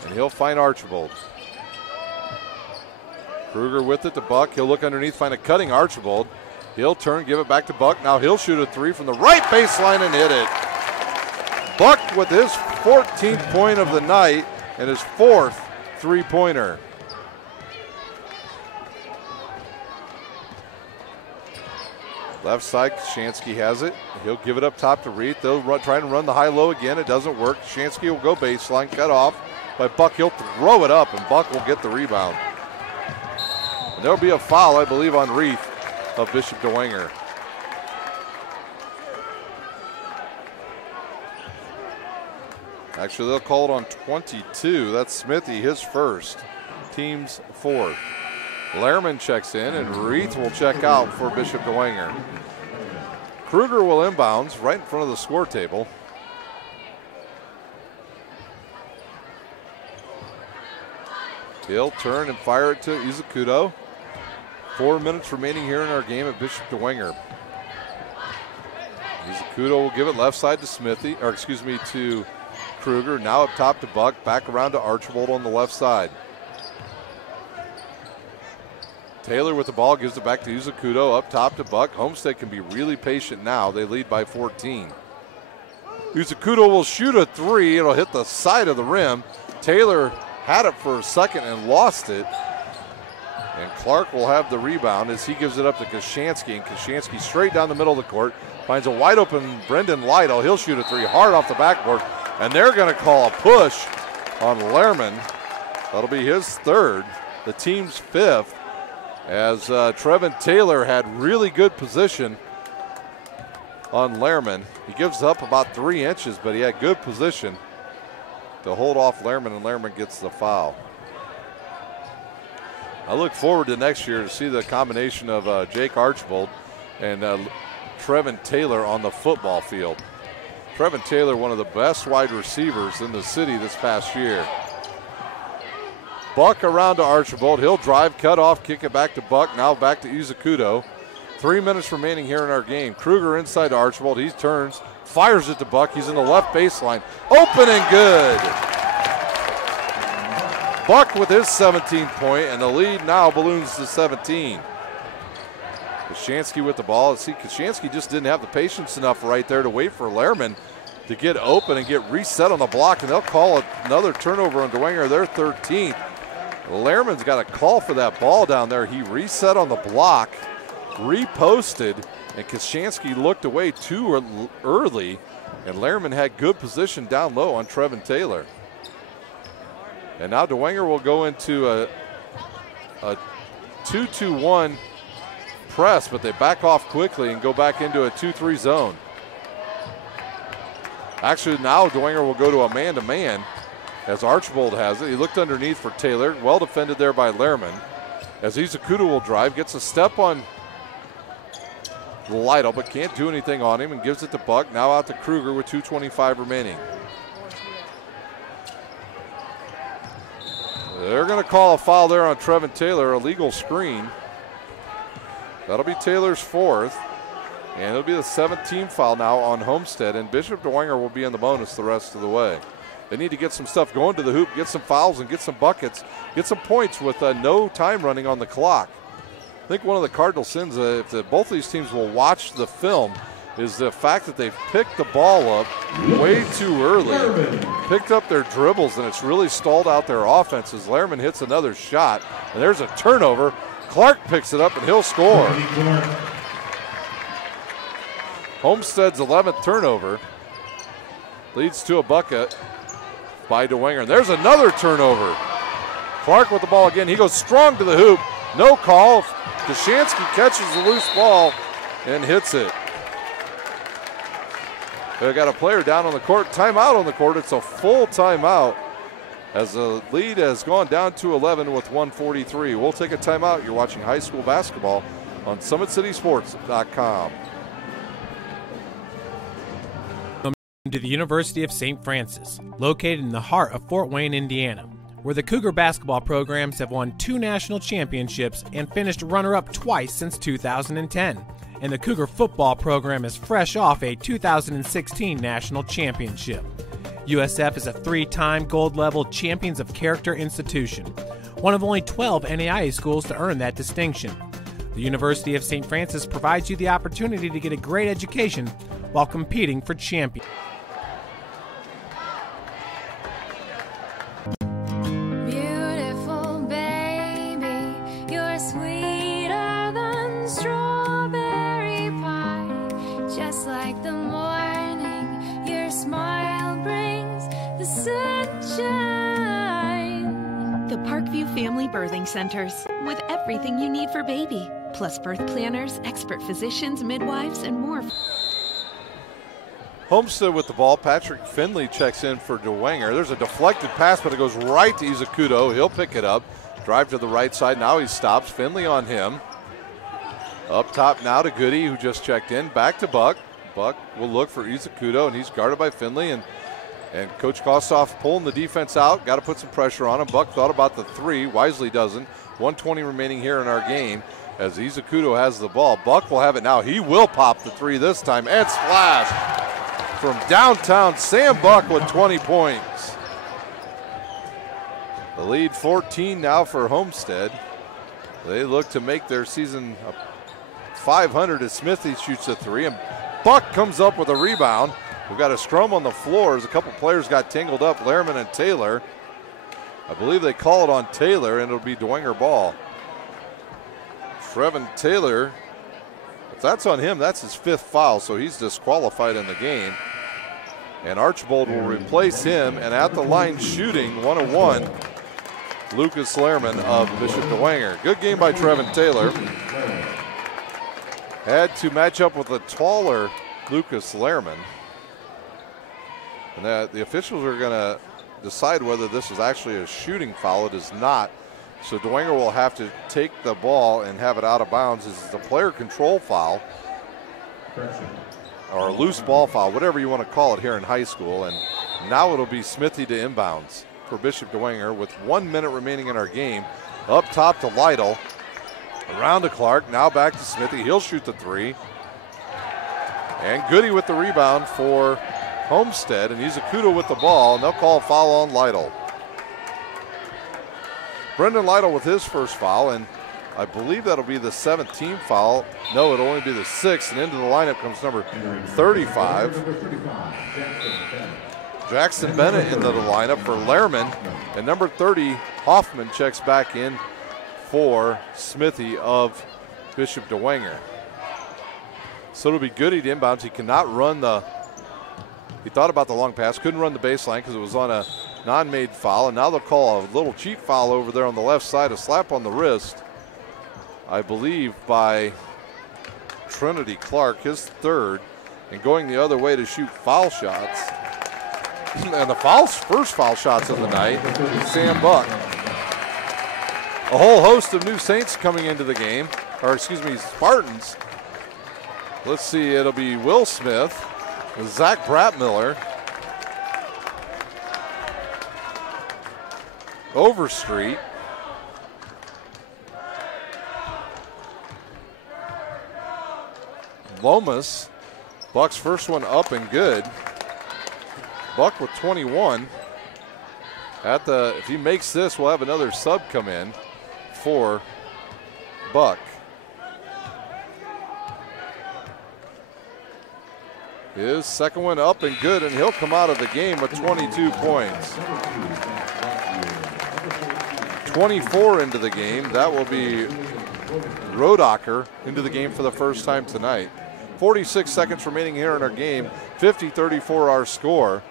and he'll find Archibald. Kruger with it to Buck. He'll look underneath, find a cutting Archibald. He'll turn, give it back to Buck. Now he'll shoot a 3 from the right baseline and hit it. Buck with his 14th point of the night and his 4th three-pointer. Left side, Kashansky has it. He'll give it up top to Reith. They'll try and run the high-low again. It doesn't work. Kashansky will go baseline, cut off by Buck. He'll throw it up, and Buck will get the rebound. And there'll be a foul, I believe, on Reith of Bishop Dwenger. Actually, they'll call it on 22. That's Smithy, his first. Team's 4th. Lehrman checks in, and Reith will check out for Bishop Dwenger. Kruger will inbounds right in front of the score table. He'll turn and fire it to Izakudo. 4 minutes remaining here in our game at Bishop Dwenger. Izakudo will give it left side to Smithy, or excuse me, to Kruger. Now up top to Buck, back around to Archibald on the left side. Taylor with the ball, gives it back to Izakudo, up top to Buck. Homestead can be really patient now. They lead by 14. Izakudo will shoot a 3. It'll hit the side of the rim. Taylor had it for a second and lost it. And Clark will have the rebound as he gives it up to Kashansky. And Kashansky straight down the middle of the court. Finds a wide open Brendan Lytle. He'll shoot a 3 hard off the backboard. And they're going to call a push on Lehrman. That'll be his 3rd, the team's 5th. As Trevin Taylor had really good position on Lehrman. He gives up about 3 inches, but he had good position to hold off Lehrman, and Lehrman gets the foul. I look forward to next year to see the combination of Jake Archibald and Trevin Taylor on the football field. Trevin Taylor, one of the best wide receivers in the city this past year. Buck around to Archibald. He'll drive, cut off, kick it back to Buck. Now back to Izakudo. 3 minutes remaining here in our game. Kruger inside to Archibald. He turns, fires it to Buck. He's in the left baseline. Open and good. Buck with his 17th point, and the lead now balloons to 17. Kashansky with the ball. See, Kashansky just didn't have the patience enough right there to wait for Lehrman to get open and get reset on the block, and they'll call another turnover on Dwenger, their 13th. Lehrman's got a call for that ball down there. He reset on the block, reposted, and Kashansky looked away too early, and Lehrman had good position down low on Trevin Taylor. And now Dwenger will go into a 2-2-1 press, but they back off quickly and go back into a 2-3 zone. Actually, now Dwenger will go to a man-to-man as Archibald has it. He looked underneath for Taylor. Well defended there by Lehrman. As Izakudo will drive, gets a step on Lytle, but can't do anything on him and gives it to Buck. Now out to Kruger with 2:25 remaining. They're going to call a foul there on Trevin Taylor, a legal screen. That'll be Taylor's 4th, and it'll be the 17th foul now on Homestead, and Bishop Dwenger will be in the bonus the rest of the way. They need to get some stuff going to the hoop, get some fouls and get some buckets, get some points with no time running on the clock. I think one of the cardinal sins, if both of these teams will watch the film, is the fact that they've picked the ball up way too early, picked up their dribbles, and it's really stalled out their offense as Lehrman hits another shot, and there's a turnover. Clark picks it up, and he'll score. Homestead's 11th turnover leads to a bucket by Dwenger. And there's another turnover. Clark with the ball again. He goes strong to the hoop. No call. Kashansky catches the loose ball and hits it. They've got a player down on the court. Timeout on the court. It's a full timeout as the lead has gone down to 11 with 1:43. We'll take a timeout. You're watching high school basketball on SummitCitySports.com. To the University of St. Francis, located in the heart of Fort Wayne, Indiana, where the Cougar basketball programs have won 2 national championships and finished runner-up twice since 2010. And the Cougar football program is fresh off a 2016 national championship. USF is a 3-time gold-level Champions of Character institution, one of only 12 NAIA schools to earn that distinction. The University of St. Francis provides you the opportunity to get a great education while competing for champions. Beautiful baby, you're sweeter than strawberry pie. Just like the morning, your smile brings the sunshine. The Parkview Family Birthing Centers, with everything you need for baby, plus birth planners, expert physicians, midwives, and more. Homestead with the ball. Patrick Finley checks in for Dwenger. There's a deflected pass, but it goes right to Izakudo. He'll pick it up. Drive to the right side. Now he stops. Finley on him. Up top now to Goody, who just checked in. Back to Buck. Buck will look for Izakudo, and he's guarded by Finley. And Coach Kostoff pulling the defense out. Got to put some pressure on him. Buck thought about the 3. Wisely doesn't. 1:20 remaining here in our game as Izakudo has the ball. Buck will have it now. He will pop the 3 this time. And splash from downtown. Sam Buck with 20 points. The lead 14 now for Homestead. They look to make their season 500 as Smithy shoots a 3. And Buck comes up with a rebound. We've got a scrum on the floor as a couple players got tangled up, Lehrman and Taylor. I believe they call it on Taylor, and it'll be Dwenger ball. Trevin Taylor, if that's on him, that's his 5th foul, so he's disqualified in the game. And Archibald will replace him, and at the line shooting, 101, Lucas Lehrman of Bishop Dwenger. Good game by Trevin Taylor. Had to match up with a taller Lucas Lehrman. And the officials are going to decide whether this is actually a shooting foul. It is not. So Dwenger will have to take the ball and have it out of bounds. This is a player control foul or a loose ball foul, whatever you want to call it here in high school. And now it'll be Smithy to inbounds for Bishop Dwenger with 1 minute remaining in our game. Up top to Lytle, around to Clark, now back to Smithy. He'll shoot the three. And Goody with the rebound for Homestead, and he's Ikuda with the ball, and they'll call a foul on Lytle. Brendan Lytle with his first foul, and I believe that'll be the 7th team foul. No, it'll only be the 6th, and into the lineup comes number 35. Jackson Bennett into the lineup for Lehrman, and number 30, Hoffman, checks back in for Smithy of Bishop Dwenger. So it'll be Goody to inbounds. He cannot run he thought about the long pass, couldn't run the baseline because it was on a non-made foul, and now they'll call a little cheat foul over there on the left side, a slap on the wrist, I believe, by Trinity Clark, his 3rd, and going the other way to shoot foul shots. And the first foul shots of the night, Sam Buck. A whole host of new Saints coming into the game, or excuse me, Spartans. Let's see, it'll be Will Smith, Zach Bratmiller, Overstreet, Lomas. Buck's first one up and good. Buck with 21. If he makes this, we'll have another sub come in for Buck. His second one up and good, and he'll come out of the game with 22 points. 24 into the game. That will be Rodacher into the game for the first time tonight. 46 seconds remaining here in our game. 50-34 our score.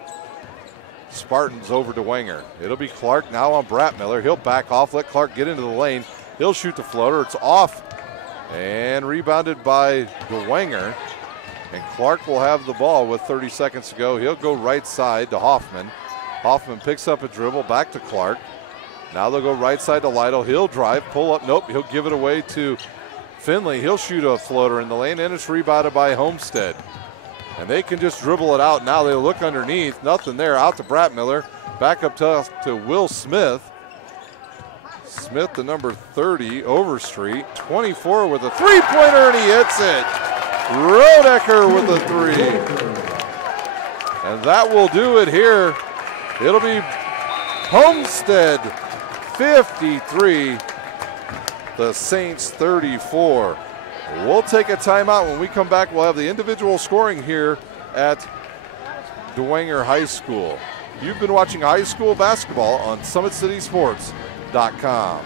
Spartans over Dwenger. It'll be Clark now on Bratmiller. He'll back off, let Clark get into the lane. He'll shoot the floater. It's off and rebounded by Dwenger. And Clark will have the ball with 30 seconds to go. He'll go right side to Hoffman. Hoffman picks up a dribble back to Clark. Now they'll go right side to Lytle. He'll drive, pull up. Nope, he'll give it away to Finley. He'll shoot a floater in the lane, and it's rebounded by Homestead. And they can just dribble it out. Now they look underneath. Nothing there. Out to Bratmiller. Back up to Will Smith. Smith, the number 30, Overstreet. 24 with a three-pointer, and he hits it. Rodecker with a 3. And that will do it here. It'll be Homestead 53, the Saints 34. We'll take a timeout. When we come back, we'll have the individual scoring here at Dwenger High School. You've been watching high school basketball on SummitCitySports.com.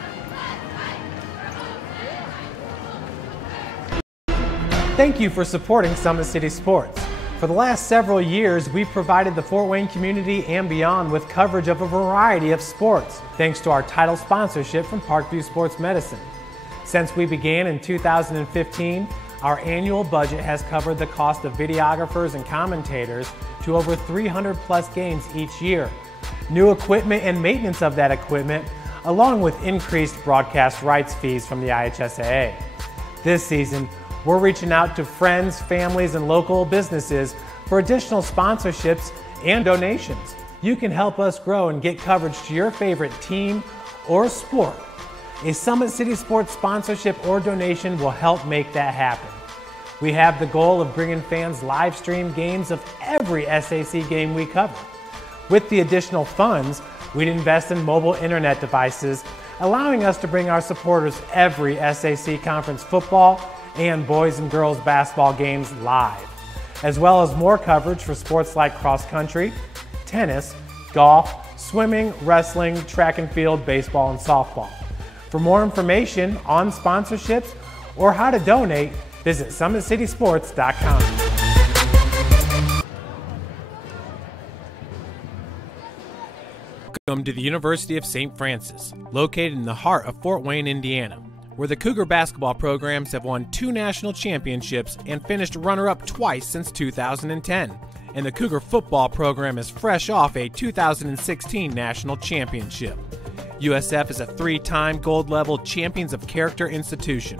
Thank you for supporting Summit City Sports. For the last several years, we've provided the Fort Wayne community and beyond with coverage of a variety of sports, thanks to our title sponsorship from Parkview Sports Medicine. Since we began in 2015, our annual budget has covered the cost of videographers and commentators to over 300 plus games each year. New equipment and maintenance of that equipment, along with increased broadcast rights fees from the IHSAA. This season, we're reaching out to friends, families, and local businesses for additional sponsorships and donations. You can help us grow and get coverage to your favorite team or sport. A Summit City Sports sponsorship or donation will help make that happen. We have the goal of bringing fans live stream games of every SAC game we cover. With the additional funds, we'd invest in mobile internet devices, allowing us to bring our supporters every SAC conference football and boys and girls basketball games live, as well as more coverage for sports like cross country, tennis, golf, swimming, wrestling, track and field, baseball, and softball. For more information on sponsorships or how to donate, visit SummitCitySports.com. Welcome to the University of St. Francis, located in the heart of Fort Wayne, Indiana, where the Cougar basketball programs have won 2 national championships and finished runner-up twice since 2010. And the Cougar football program is fresh off a 2016 national championship. USF is a 3-time gold-level Champions of Character institution,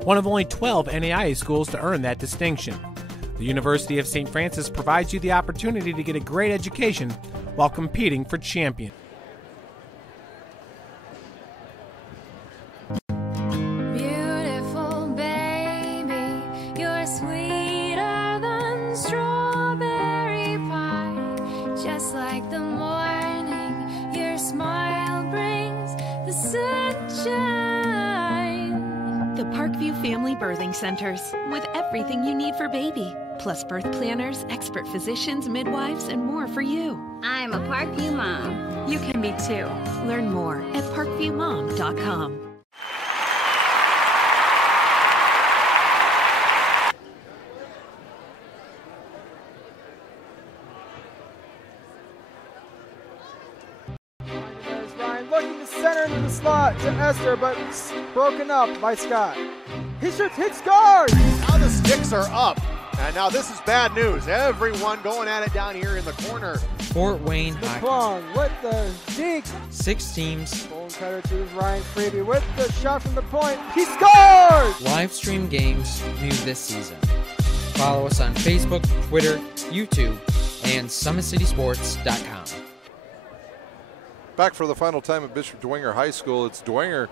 one of only 12 NAIA schools to earn that distinction. The University of St. Francis provides you the opportunity to get a great education while competing for champion. Beautiful baby, you're sweeter than strawberry pie. Just like the morning, your smile brings the sunshine. The Parkview Family Birthing Centers, with everything you need for baby, plus birth planners, expert physicians, midwives, and more for you. I'm a Parkview mom. You can be too. Learn more at parkviewmom.com. Looking to center into the slot to Esther, but broken up by Scott. He shoots, hits, scores! Now the sticks are up. And now this is bad news. Everyone going at it down here in the corner. Fort Wayne Hockey. Plong with the deke. 6 teams. Bone cutter to Ryan Freeby with the shot from the point. He scores! Live stream games new this season. Follow us on Facebook, Twitter, YouTube, and SummitCitySports.com. Back for the final time at Bishop Dwenger High School. It's Dwenger.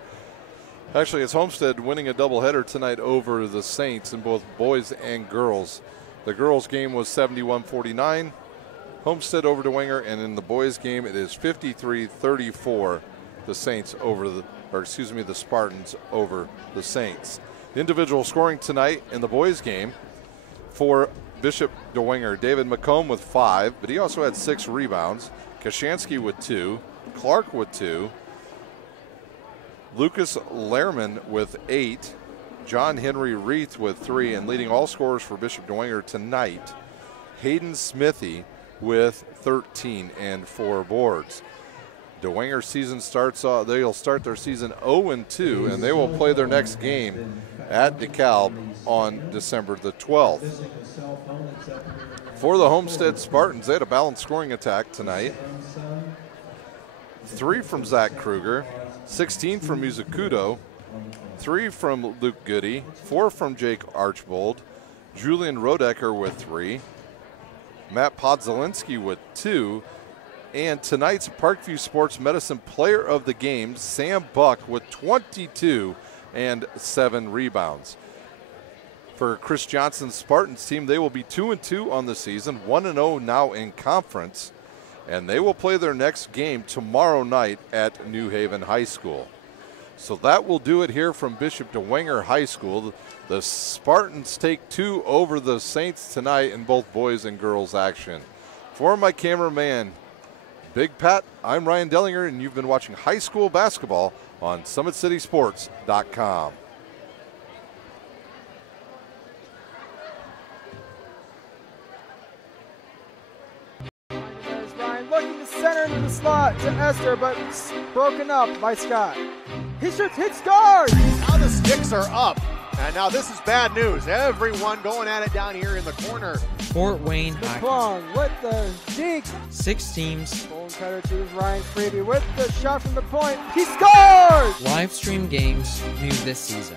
Actually, it's Homestead winning a doubleheader tonight over the Saints in both boys and girls. The girls' game was 71-49. Homestead over Dwenger, and in the boys' game, it is 53-34. The Saints over the Spartans over the Saints. The individual scoring tonight in the boys' game for Bishop Dwenger: David McComb with 5, but he also had 6 rebounds. Kashansky with 2. Clark with 2. Lucas Lehrman with 8. John Henry Reith with 3. And leading all scorers for Bishop Dwenger tonight, Hayden Smithy with 13 and 4 boards. Dwenger season starts off, they'll start their season 0-2, and they will play their next game at DeKalb on December the 12th. For the Homestead Spartans, they had a balanced scoring attack tonight. 3 from Zach Kruger, 16 from Mizukudo, 3 from Luke Goody, 4 from Jake Archbold, Julian Rodecker with 3, Matt Podzalinski with 2, and tonight's Parkview Sports Medicine Player of the Game, Sam Buck, with 22 and 7 rebounds. For Chris Johnson's Spartans team, they will be 2-2 on the season, 1-0 now in conference, and they will play their next game tomorrow night at New Haven High School. So that will do it here from Bishop Dwenger High School. The Spartans take 2 over the Saints tonight in both boys and girls action. For my cameraman, Big Pat, I'm Ryan Dellinger, and you've been watching high school basketball on SummitCitySports.com. Looking to center into the slot to Esther, but broken up by Scott. He shoots, hits, scores! Now the sticks are up. And now this is bad news. Everyone going at it down here in the corner. Fort Wayne Hockey. Plong with the deke. 6 teams. Bone cutter to Ryan Freeby with the shot from the point. He scores! Live stream games new this season.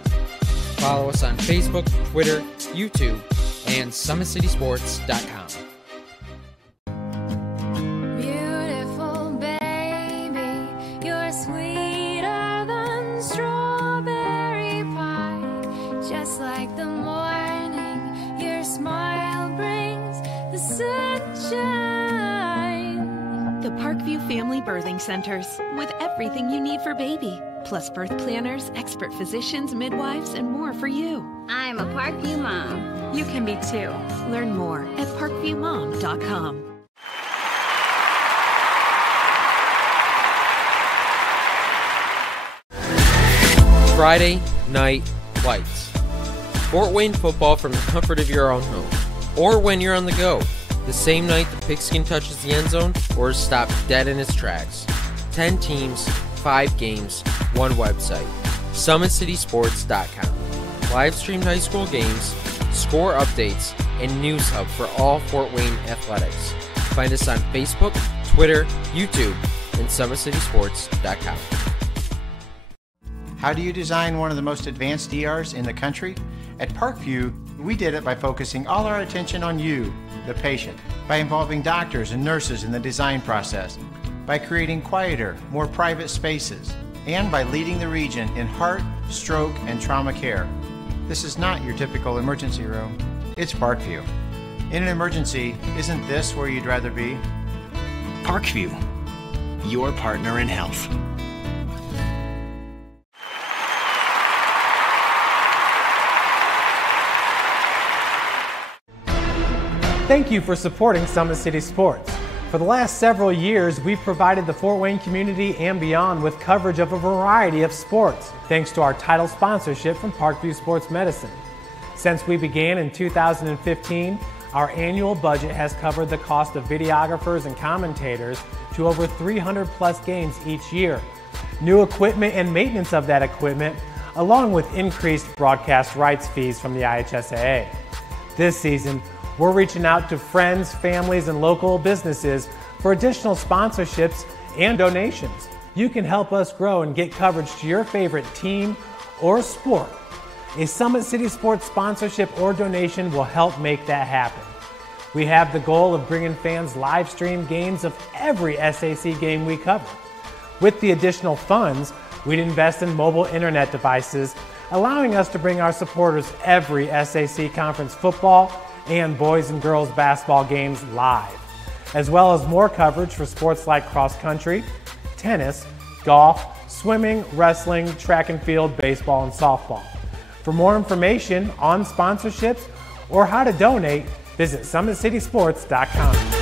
Follow us on Facebook, Twitter, YouTube, and SummitCitySports.com. Beautiful baby, you're sweeter than strawberry pie. Just like the morning, your smile brings the sunshine. The Parkview Family Birthing Centers, with everything you need for baby, plus birth planners, expert physicians, midwives, and more for you. I'm a Parkview mom. You can be too. Learn more at parkviewmom.com. Friday Night Lights. Fort Wayne football from the comfort of your own home, or when you're on the go, the same night the pigskin touches the end zone or is stopped dead in its tracks. 10 teams, 5 games, 1 website. SummitCitySports.com. Live streamed high school games, score updates, and news hub for all Fort Wayne athletics. Find us on Facebook, Twitter, YouTube, and SummitCitySports.com. How do you design one of the most advanced ERs in the country? At Parkview, we did it by focusing all our attention on you, the patient, by involving doctors and nurses in the design process, by creating quieter, more private spaces, and by leading the region in heart, stroke, and trauma care. This is not your typical emergency room. It's Parkview. In an emergency, isn't this where you'd rather be? Parkview, your partner in health. Thank you for supporting Summit City Sports. For the last several years, we've provided the Fort Wayne community and beyond with coverage of a variety of sports, thanks to our title sponsorship from Parkview Sports Medicine. Since we began in 2015, our annual budget has covered the cost of videographers and commentators to over 300 plus games each year, new equipment and maintenance of that equipment, along with increased broadcast rights fees from the IHSAA. This season, we're reaching out to friends, families, and local businesses for additional sponsorships and donations. You can help us grow and get coverage to your favorite team or sport. A Summit City Sports sponsorship or donation will help make that happen. We have the goal of bringing fans live stream games of every SAC game we cover. With the additional funds, we'd invest in mobile internet devices, allowing us to bring our supporters every SAC conference football and boys and girls basketball games live, as well as more coverage for sports like cross country, tennis, golf, swimming, wrestling, track and field, baseball, and softball. For more information on sponsorships or how to donate, visit SummitCitySports.com.